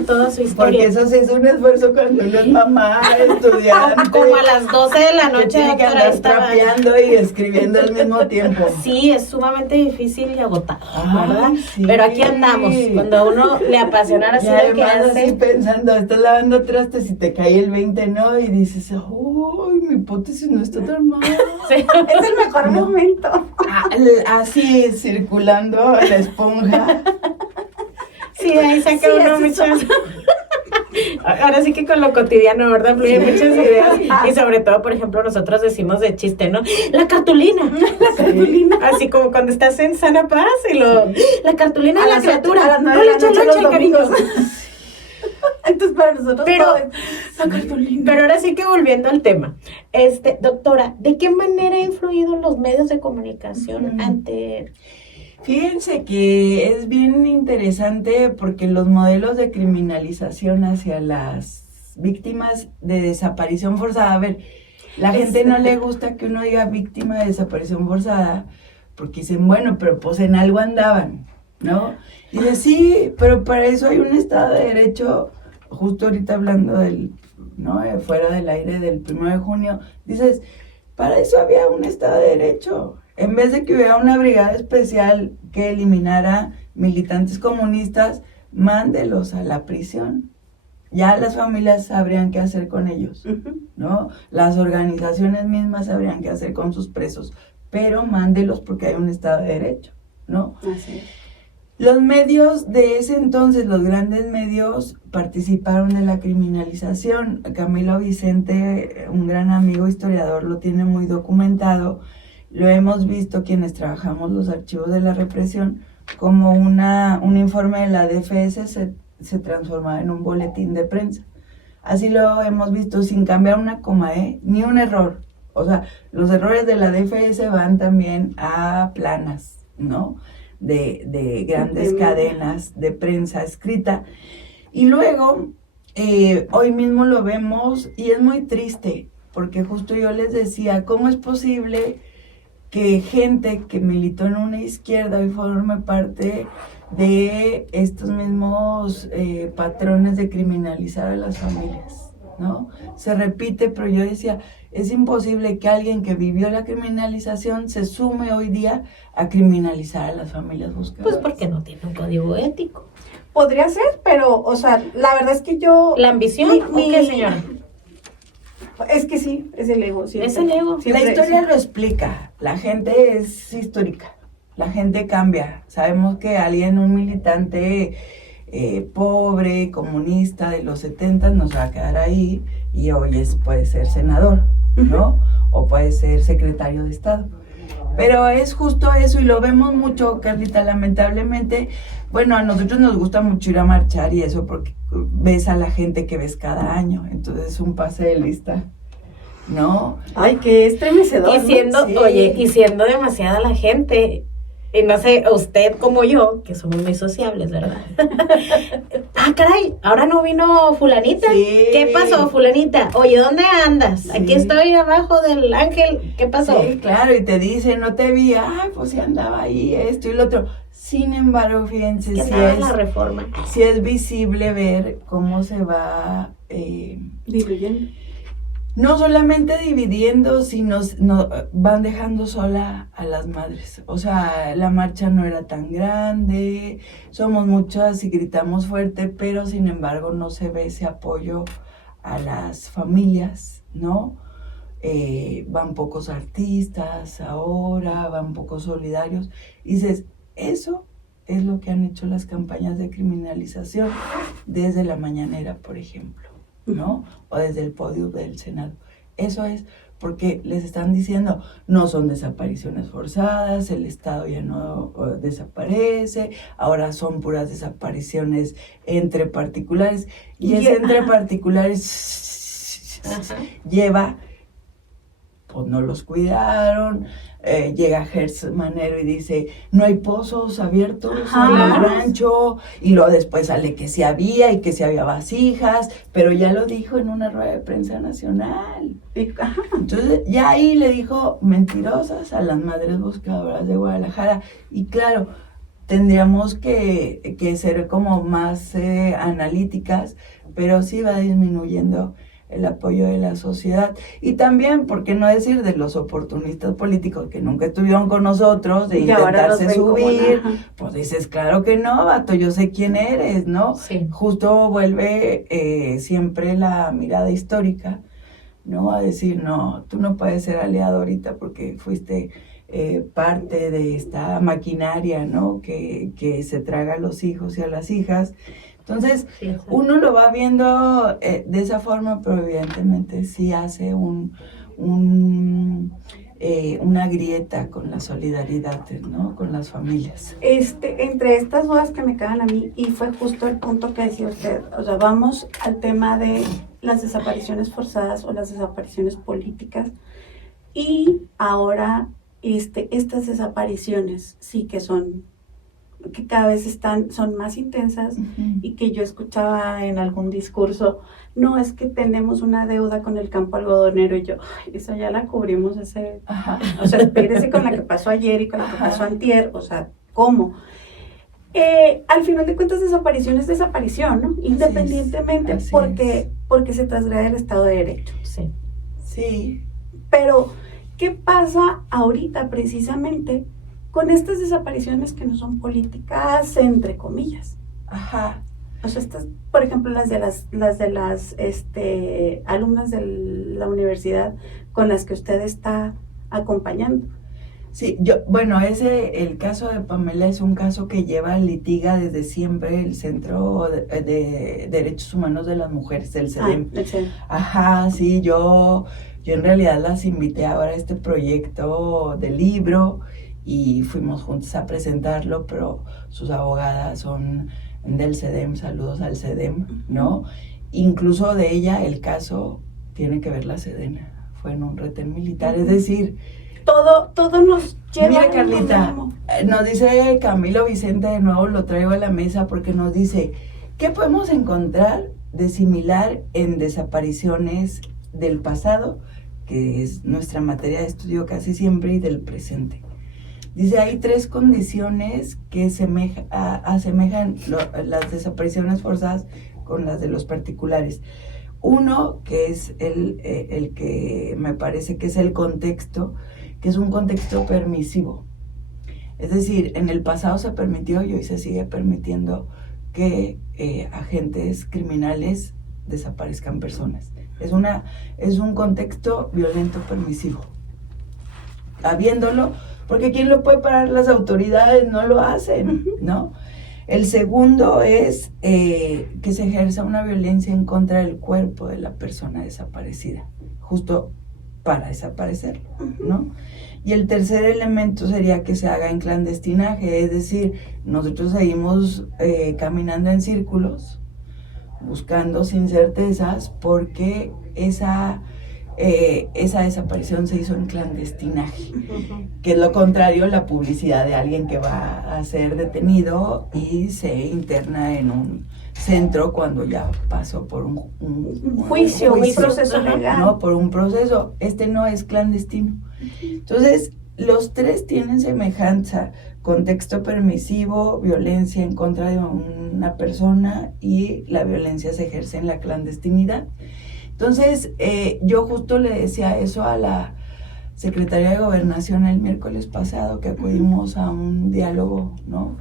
toda su historia. Porque eso sí es un esfuerzo cuando uno es mamá, estudiante. Como a las 12 de la que noche, tiene que doctora, andar estaba... trapeando y escribiendo al mismo tiempo. Sí, es sumamente difícil y agotado, ¿verdad? Ay, sí. Pero aquí andamos, cuando a uno le apasiona Y así lo que además así hace. pensando, estás lavando trastes y te cae el 20, ¿no? Y dices, uy, mi hipótesis no está tan mal. Sí. Es el mejor No. momento. Así circulando la esponja. Sí, ahí saca Sí, uno así muchas. Ahora sí que con lo cotidiano, ¿verdad? Fluyen muchas ideas. Y sobre todo, por ejemplo, nosotros decimos de chiste, ¿no? La cartulina. Así como cuando estás en Sana Paz y la cartulina de la criatura. No le echan leche, cariño. Entonces, para nosotros Pero- todo es la cartulina. Pero ahora sí que volviendo al tema, doctora, ¿de qué manera han influido los medios de comunicación ante... Fíjense que es bien interesante porque los modelos de criminalización hacia las víctimas de desaparición forzada, a ver, la gente no le gusta que uno diga víctima de desaparición forzada, porque dicen, bueno, pero pues en algo andaban, ¿no? Y dice, sí, pero para eso hay un Estado de Derecho, justo ahorita hablando del, ¿no? Fuera del aire del 1 de junio, dices, para eso había un Estado de Derecho. En vez de que hubiera una brigada especial que eliminara militantes comunistas, mándelos a la prisión. Ya las familias sabrían qué hacer con ellos, ¿no? Las organizaciones mismas sabrían qué hacer con sus presos, pero mándelos porque hay un Estado de Derecho, ¿no? Así es. Los medios de ese entonces, los grandes medios, participaron de la criminalización. Camilo Vicente, un gran amigo historiador, lo tiene muy documentado. Lo hemos visto quienes trabajamos los archivos de la represión, como un informe de la DFS se transformaba en un boletín de prensa. Así lo hemos visto sin cambiar una coma, ni un error. O sea, los errores de la DFS van también a planas, ¿no? De grandes cadenas de prensa escrita. Y luego, hoy mismo lo vemos y es muy triste, porque justo yo les decía, ¿cómo es posible que gente que militó en una izquierda hoy forme parte de estos mismos patrones de criminalizar a las familias, ¿no? Se repite, pero yo decía, es imposible que alguien que vivió la criminalización se sume hoy día a criminalizar a las familias buscadoras. Pues porque no tiene un código ético. Podría ser, pero, o sea, la verdad es que yo... ¿La ambición o qué, señora? Es que sí, es el ego. Siempre. Es el ego. La Siempre, historia lo explica, la gente es histórica, la gente cambia. Sabemos que alguien, un militante pobre, comunista de los 70 nos va a quedar ahí y hoy puede ser senador, ¿no? O puede ser secretario de Estado. Pero es justo eso y lo vemos mucho, Carlita, lamentablemente. Bueno, a nosotros nos gusta mucho ir a marchar y eso porque ves a la gente que ves cada año, entonces es un pase de lista, ¿no? Ay, qué estremecedor. Y siendo, Sí. oye, y siendo demasiada la gente, y no sé, usted como yo, que somos muy sociables, ¿verdad? Ah, caray, ahora no vino fulanita. Sí. ¿Qué pasó, fulanita? Oye, ¿dónde andas? Sí. Aquí estoy abajo del ángel. ¿Qué pasó? Sí, claro, y te dicen, no te vi, ay, pues sí andaba ahí, esto y lo otro. Sin embargo, fíjense, Que si andaba en es, la reforma. sí es visible ver cómo se va, Diluyendo. no solamente dividiendo, sino van dejando sola a las madres. O sea, la marcha no era tan grande, somos muchas y gritamos fuerte, pero sin embargo no se ve ese apoyo a las familias, ¿no? Van pocos artistas ahora, van pocos solidarios. Y dices, eso es lo que han hecho las campañas de criminalización desde la mañanera, por ejemplo, ¿no? O desde el podio del Senado. Eso es porque les están diciendo, no son desapariciones forzadas, el Estado ya no desaparece, ahora son puras desapariciones entre particulares. Y ese entre particulares lleva, pues no los cuidaron. Llega Gertz Manero y dice, no hay pozos abiertos en el rancho, y luego después sale que sí había y que sí había vasijas, pero ya lo dijo en una rueda de prensa nacional. Entonces ya ahí le dijo mentirosas a las madres buscadoras de Guadalajara, y claro, tendríamos que ser como más analíticas, pero sí va disminuyendo el apoyo de la sociedad. Y también, ¿por qué no decir de los oportunistas políticos que nunca estuvieron con nosotros, de intentarse subir? Pues dices, claro que no, vato, yo sé quién eres, ¿no? Sí. Justo vuelve siempre la mirada histórica, ¿no? A decir, no, tú no puedes ser aliado ahorita porque fuiste parte de esta maquinaria, ¿no? Que se traga a los hijos y a las hijas. Entonces, Sí, uno lo va viendo de esa forma, pero evidentemente sí hace una grieta con la solidaridad, ¿no? Con las familias. Entre estas dudas que me quedan a mí, y fue justo el punto que decía usted, o sea, vamos al tema de las desapariciones forzadas o las desapariciones políticas, y ahora estas desapariciones sí que cada vez son más intensas, y que yo escuchaba en algún discurso, no, es que tenemos una deuda con el campo algodonero, y yo, ay, esa ya la cubrimos o sea, espérese con la que pasó ayer y con la que pasó antier, o sea, ¿cómo? Al final de cuentas, desaparición es desaparición, ¿no? Independientemente, Así porque se trasgrede el Estado de Derecho. Sí. Sí. Pero, ¿qué pasa ahorita precisamente con estas desapariciones que no son políticas, entre comillas? Ajá. O sea, estas, por ejemplo, las de las alumnas de la universidad con las que usted está acompañando. Sí, bueno, el caso de Pamela es un caso que litiga desde siempre el Centro de Derechos Humanos de las Mujeres, el CEDEM. El CEDEM. Ajá, sí, yo en realidad las invité ahora a este proyecto de libro y fuimos juntos a presentarlo, pero sus abogadas son del CEDEM, saludos al CEDEM, ¿no? Incluso de ella el caso tiene que ver la Sedena, fue en un retén militar, es decir... Todo nos lleva... Mira, Carlita, nos dice Camilo Vicente, de nuevo lo traigo a la mesa porque nos dice, ¿qué podemos encontrar de similar en desapariciones del pasado, que es nuestra materia de estudio casi siempre, y del presente? Dice, hay 3 condiciones que asemejan las desapariciones forzadas con las de los particulares. Uno, que es el que me parece que es el contexto, que es un contexto permisivo. Es decir, en el pasado se permitió y hoy se sigue permitiendo que agentes criminales desaparezcan personas. Es un contexto violento permisivo. Habiéndolo, porque ¿quién lo puede parar? Las autoridades no lo hacen, ¿no? El segundo es que se ejerza una violencia en contra del cuerpo de la persona desaparecida, justo para desaparecerlo, ¿no? Y el tercer elemento sería que se haga en clandestinaje, es decir, nosotros seguimos caminando en círculos, buscando sin certezas, porque esa desaparición se hizo en clandestinaje, que es lo contrario a la publicidad de alguien que va a ser detenido y se interna en un centro cuando ya pasó por un juicio, un proceso legal. No, por un proceso. Este no es clandestino. Entonces, los tres tienen semejanza: contexto permisivo, violencia en contra de una persona, y la violencia se ejerce en la clandestinidad. Entonces, yo justo le decía eso a la secretaria de Gobernación el miércoles pasado, que acudimos a un diálogo, ¿no?,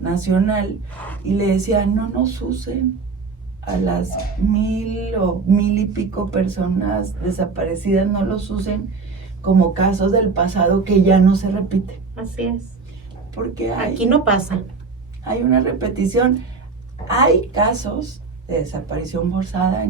nacional, y le decía, no nos usen a las 1,000 o 1,000 y pico personas desaparecidas, no los usen como casos del pasado que ya no se repiten. Así es. Porque aquí no pasa. Hay una repetición. Hay casos de desaparición forzada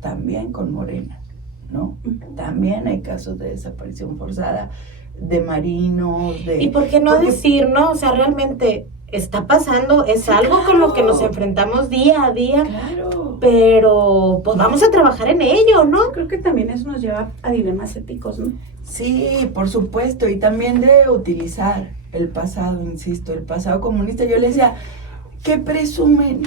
también con Morena, ¿no? También hay casos de desaparición forzada de marinos, ¿Y por qué no decir, no? O sea, realmente está pasando, es sí, algo con lo que nos enfrentamos día a día, pero pues vamos a trabajar en ello, ¿no? Creo que también eso nos lleva a dilemas éticos, ¿no? Sí, por supuesto, y también de utilizar el pasado, insisto, el pasado comunista. Yo le decía, ¿qué presumen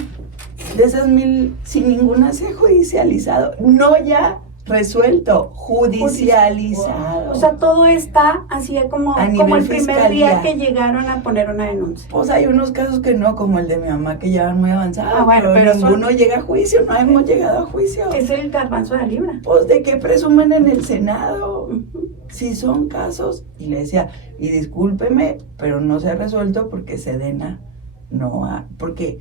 de esas 1,000 si ninguna se ha judicializado? No ya resuelto, judicializado. O sea, todo está así como el primer día que llegaron a poner una denuncia. Pues hay unos casos que no, como el de mi mamá, que ya van muy avanzados, pero ninguno llega a juicio, no hemos llegado a juicio. Es el garbanzo de la libra. Pues, ¿de qué presumen en el Senado? Si son casos, y le decía, y discúlpeme, pero no se ha resuelto porque Sedena porque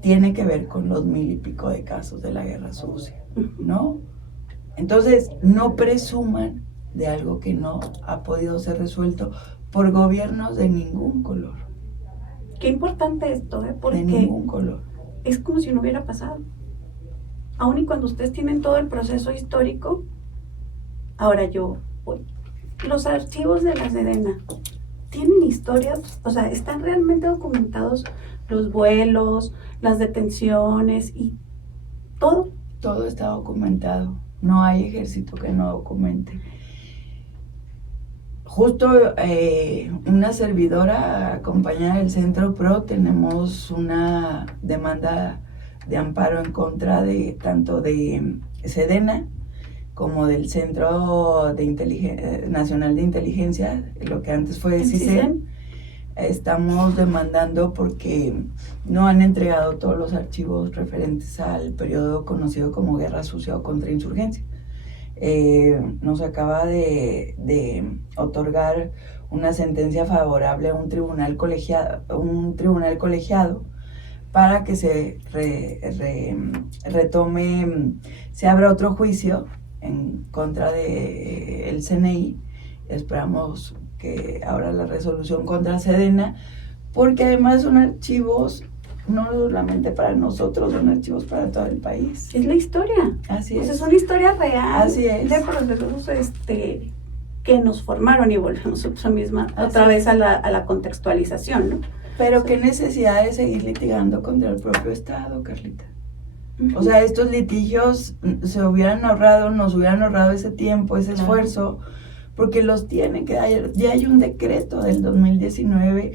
tiene que ver con los 1,000 y pico de casos de la guerra sucia, ¿no? Entonces, no presuman de algo que no ha podido ser resuelto por gobiernos de ningún color. Qué importante esto, porque de ningún color. Es como si no hubiera pasado. Aún y cuando ustedes tienen todo el proceso histórico, ahora los archivos de la Sedena tienen historias, o sea, están realmente documentados los vuelos, las detenciones y todo. Todo está documentado. No hay ejército que no documente. Justo una servidora acompañada del Centro PRO tenemos una demanda de amparo en contra de tanto de Sedena como del Centro Nacional de Inteligencia, lo que antes fue CISEN. Estamos demandando porque no han entregado todos los archivos referentes al periodo conocido como Guerra Sucia o Contrainsurgencia. Nos acaba de otorgar una sentencia favorable a un tribunal colegiado para que se retome, se abra otro juicio en contra del CNI. Esperamos que ahora la resolución contra Sedena, porque además son archivos no solamente para nosotros, son archivos para todo el país. Es la historia. Así es. Es una historia real. Así es. De procesos que nos formaron, y volvemos otra vez a la contextualización, ¿no? Pero qué necesidad de seguir litigando contra el propio Estado, Carlita. O sea, estos litigios nos hubieran ahorrado ese tiempo, ese esfuerzo, porque los tienen que dar. Ya hay un decreto del 2019,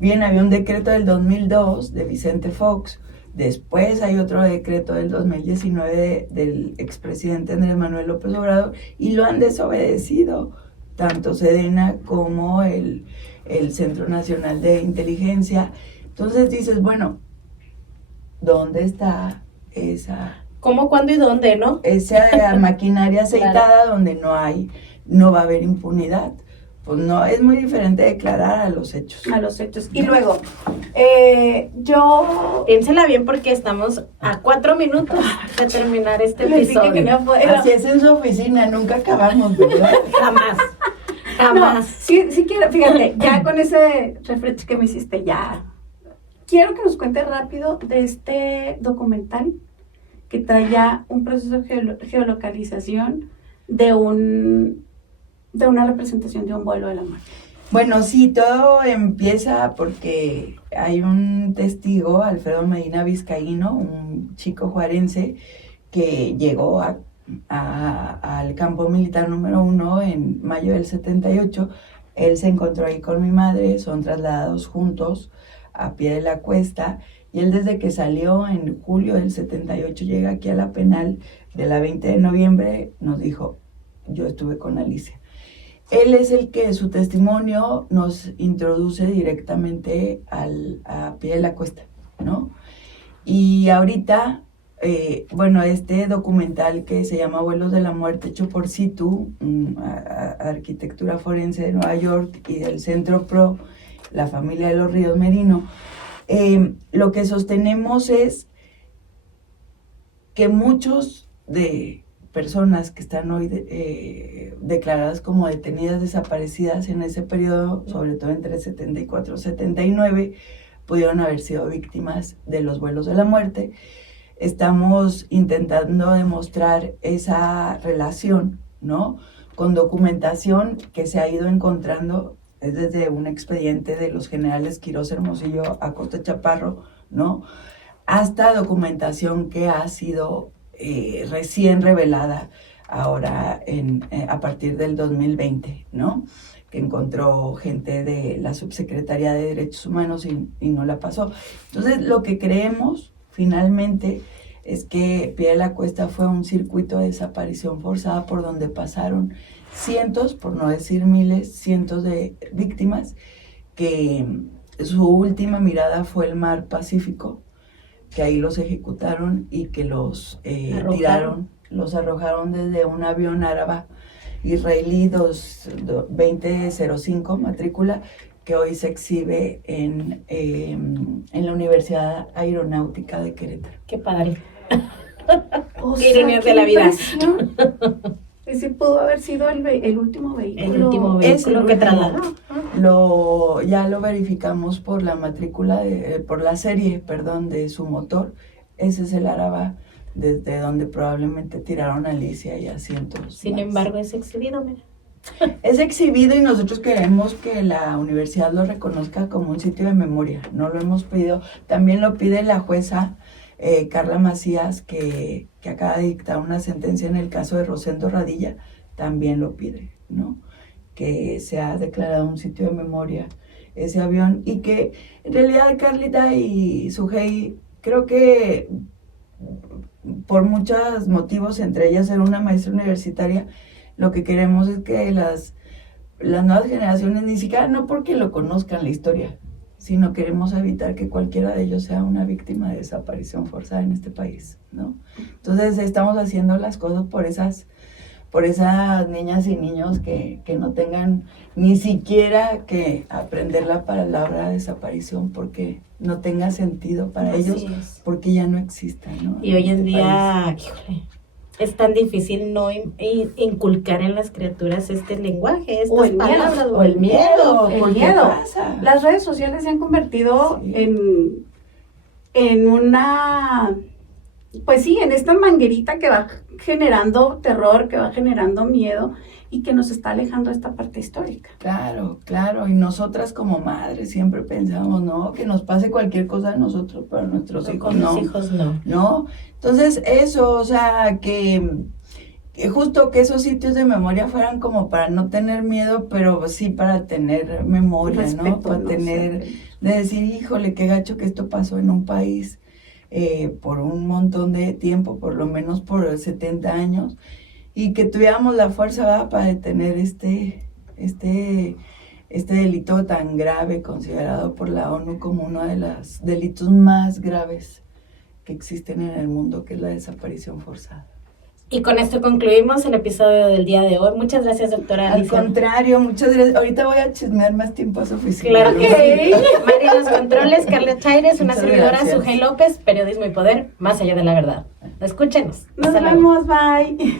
bien, había un decreto del 2002 de Vicente Fox, después hay otro decreto del 2019 del expresidente Andrés Manuel López Obrador, y lo han desobedecido, tanto Sedena como el Centro Nacional de Inteligencia. Entonces dices, bueno, ¿dónde está esa? ¿Cómo, cuándo y dónde, no? Esa maquinaria aceitada, claro, donde no va a haber impunidad. Pues no, es muy diferente declarar a los hechos. A los hechos. Y luego, piénsela bien porque estamos a 4 minutos de terminar este episodio. Así es en su oficina, nunca acabamos, ¿verdad? Jamás. No, sí quiero, fíjate, ya con ese refresh que me hiciste, ya quiero que nos cuente rápido de este documental que trae ya un proceso de geolocalización de una representación de un vuelo de la muerte. Bueno, sí, todo empieza porque hay un testigo, Alfredo Medina Vizcaíno, un chico juarense que llegó al campo militar número 1 en mayo del 78. Él se encontró ahí con mi madre, son trasladados juntos a pie de la cuesta, y él desde que salió en julio del 78 llega aquí a la penal de la 20 de noviembre, nos dijo, yo estuve con Alicia. Él es el que su testimonio nos introduce directamente a pie de la cuesta, ¿no? Y ahorita, bueno, este documental que se llama Vuelos de la Muerte, hecho por Situ, Arquitectura Forense de Nueva York, y del Centro PRO, la familia de los Ríos Merino, lo que sostenemos es que muchos de personas que están hoy declaradas como detenidas, desaparecidas en ese periodo, sobre todo entre 74 y 79, pudieron haber sido víctimas de los vuelos de la muerte. Estamos intentando demostrar esa relación, ¿no? Con documentación que se ha ido encontrando, es desde un expediente de los generales Quirós, Hermosillo, Acosta, Chaparro, ¿no? Hasta documentación que ha sido recién revelada ahora a partir del 2020, ¿no? Que encontró gente de la Subsecretaría de Derechos Humanos y no la pasó. Entonces, lo que creemos finalmente es que Pie de la Cuesta fue un circuito de desaparición forzada por donde pasaron cientos, por no decir miles, cientos de víctimas, que su última mirada fue el mar Pacífico, que ahí los ejecutaron y que los los arrojaron desde un avión árabe israelí 2005, matrícula, que hoy se exhibe en la Universidad Aeronáutica de Querétaro. Qué padre. Qué ironías de la vida. Ese pudo haber sido el último vehículo. El último vehículo que trasladó. Ya lo verificamos por la matrícula, por la serie, perdón, de su motor. Ese es el árabe desde donde probablemente tiraron a Alicia y a cientos. Sin embargo, es exhibido, mira. Es exhibido y nosotros queremos que la universidad lo reconozca como un sitio de memoria. No lo hemos pedido. También lo pide la jueza Carla Macías, que acaba de dictar una sentencia en el caso de Rosendo Radilla. También lo pide, ¿no? Que sea declarado un sitio de memoria ese avión, y que en realidad Carlita y Sujei, creo que por muchos motivos, entre ellas ser una maestra universitaria, lo que queremos es que las nuevas generaciones, ni siquiera no porque lo conozcan la historia, sino queremos evitar que cualquiera de ellos sea una víctima de desaparición forzada en este país, ¿no? Entonces estamos haciendo las cosas por esas niñas y niños que no tengan ni siquiera que aprender la palabra desaparición, porque no tenga sentido para ellos, porque ya no existen, ¿no? Y hoy en día, híjole, es tan difícil no inculcar en las criaturas este lenguaje, estas palabras, o el miedo. El miedo. Pasa? Las redes sociales se han convertido en una, pues sí, en esta manguerita que va generando terror, que va generando miedo y que nos está alejando de esta parte histórica. Claro, claro, y nosotras como madres siempre pensamos, ¿no? Que nos pase cualquier cosa a nosotros, pero a nuestros hijos no. Con los hijos no. ¿No? Entonces eso, o sea, que justo que esos sitios de memoria fueran como para no tener miedo, pero sí para tener memoria, respeto, ¿no? Para tener, de decir, híjole, qué gacho que esto pasó en un país por un montón de tiempo, por lo menos por 70 años, y que tuviéramos la fuerza, ¿verdad?, para detener este delito tan grave, considerado por la ONU como uno de los delitos más graves que existen en el mundo, que es la desaparición forzada. Y con esto concluimos el episodio del día de hoy. Muchas gracias, doctora Alicia. Al contrario, muchas gracias. Ahorita voy a chismear más tiempo a su oficina. Claro que sí. María los controles, Carla Chaires, una servidora, Sujei López, Periodismo y Poder, más allá de la verdad. Escúchenos. Nos vemos, bye.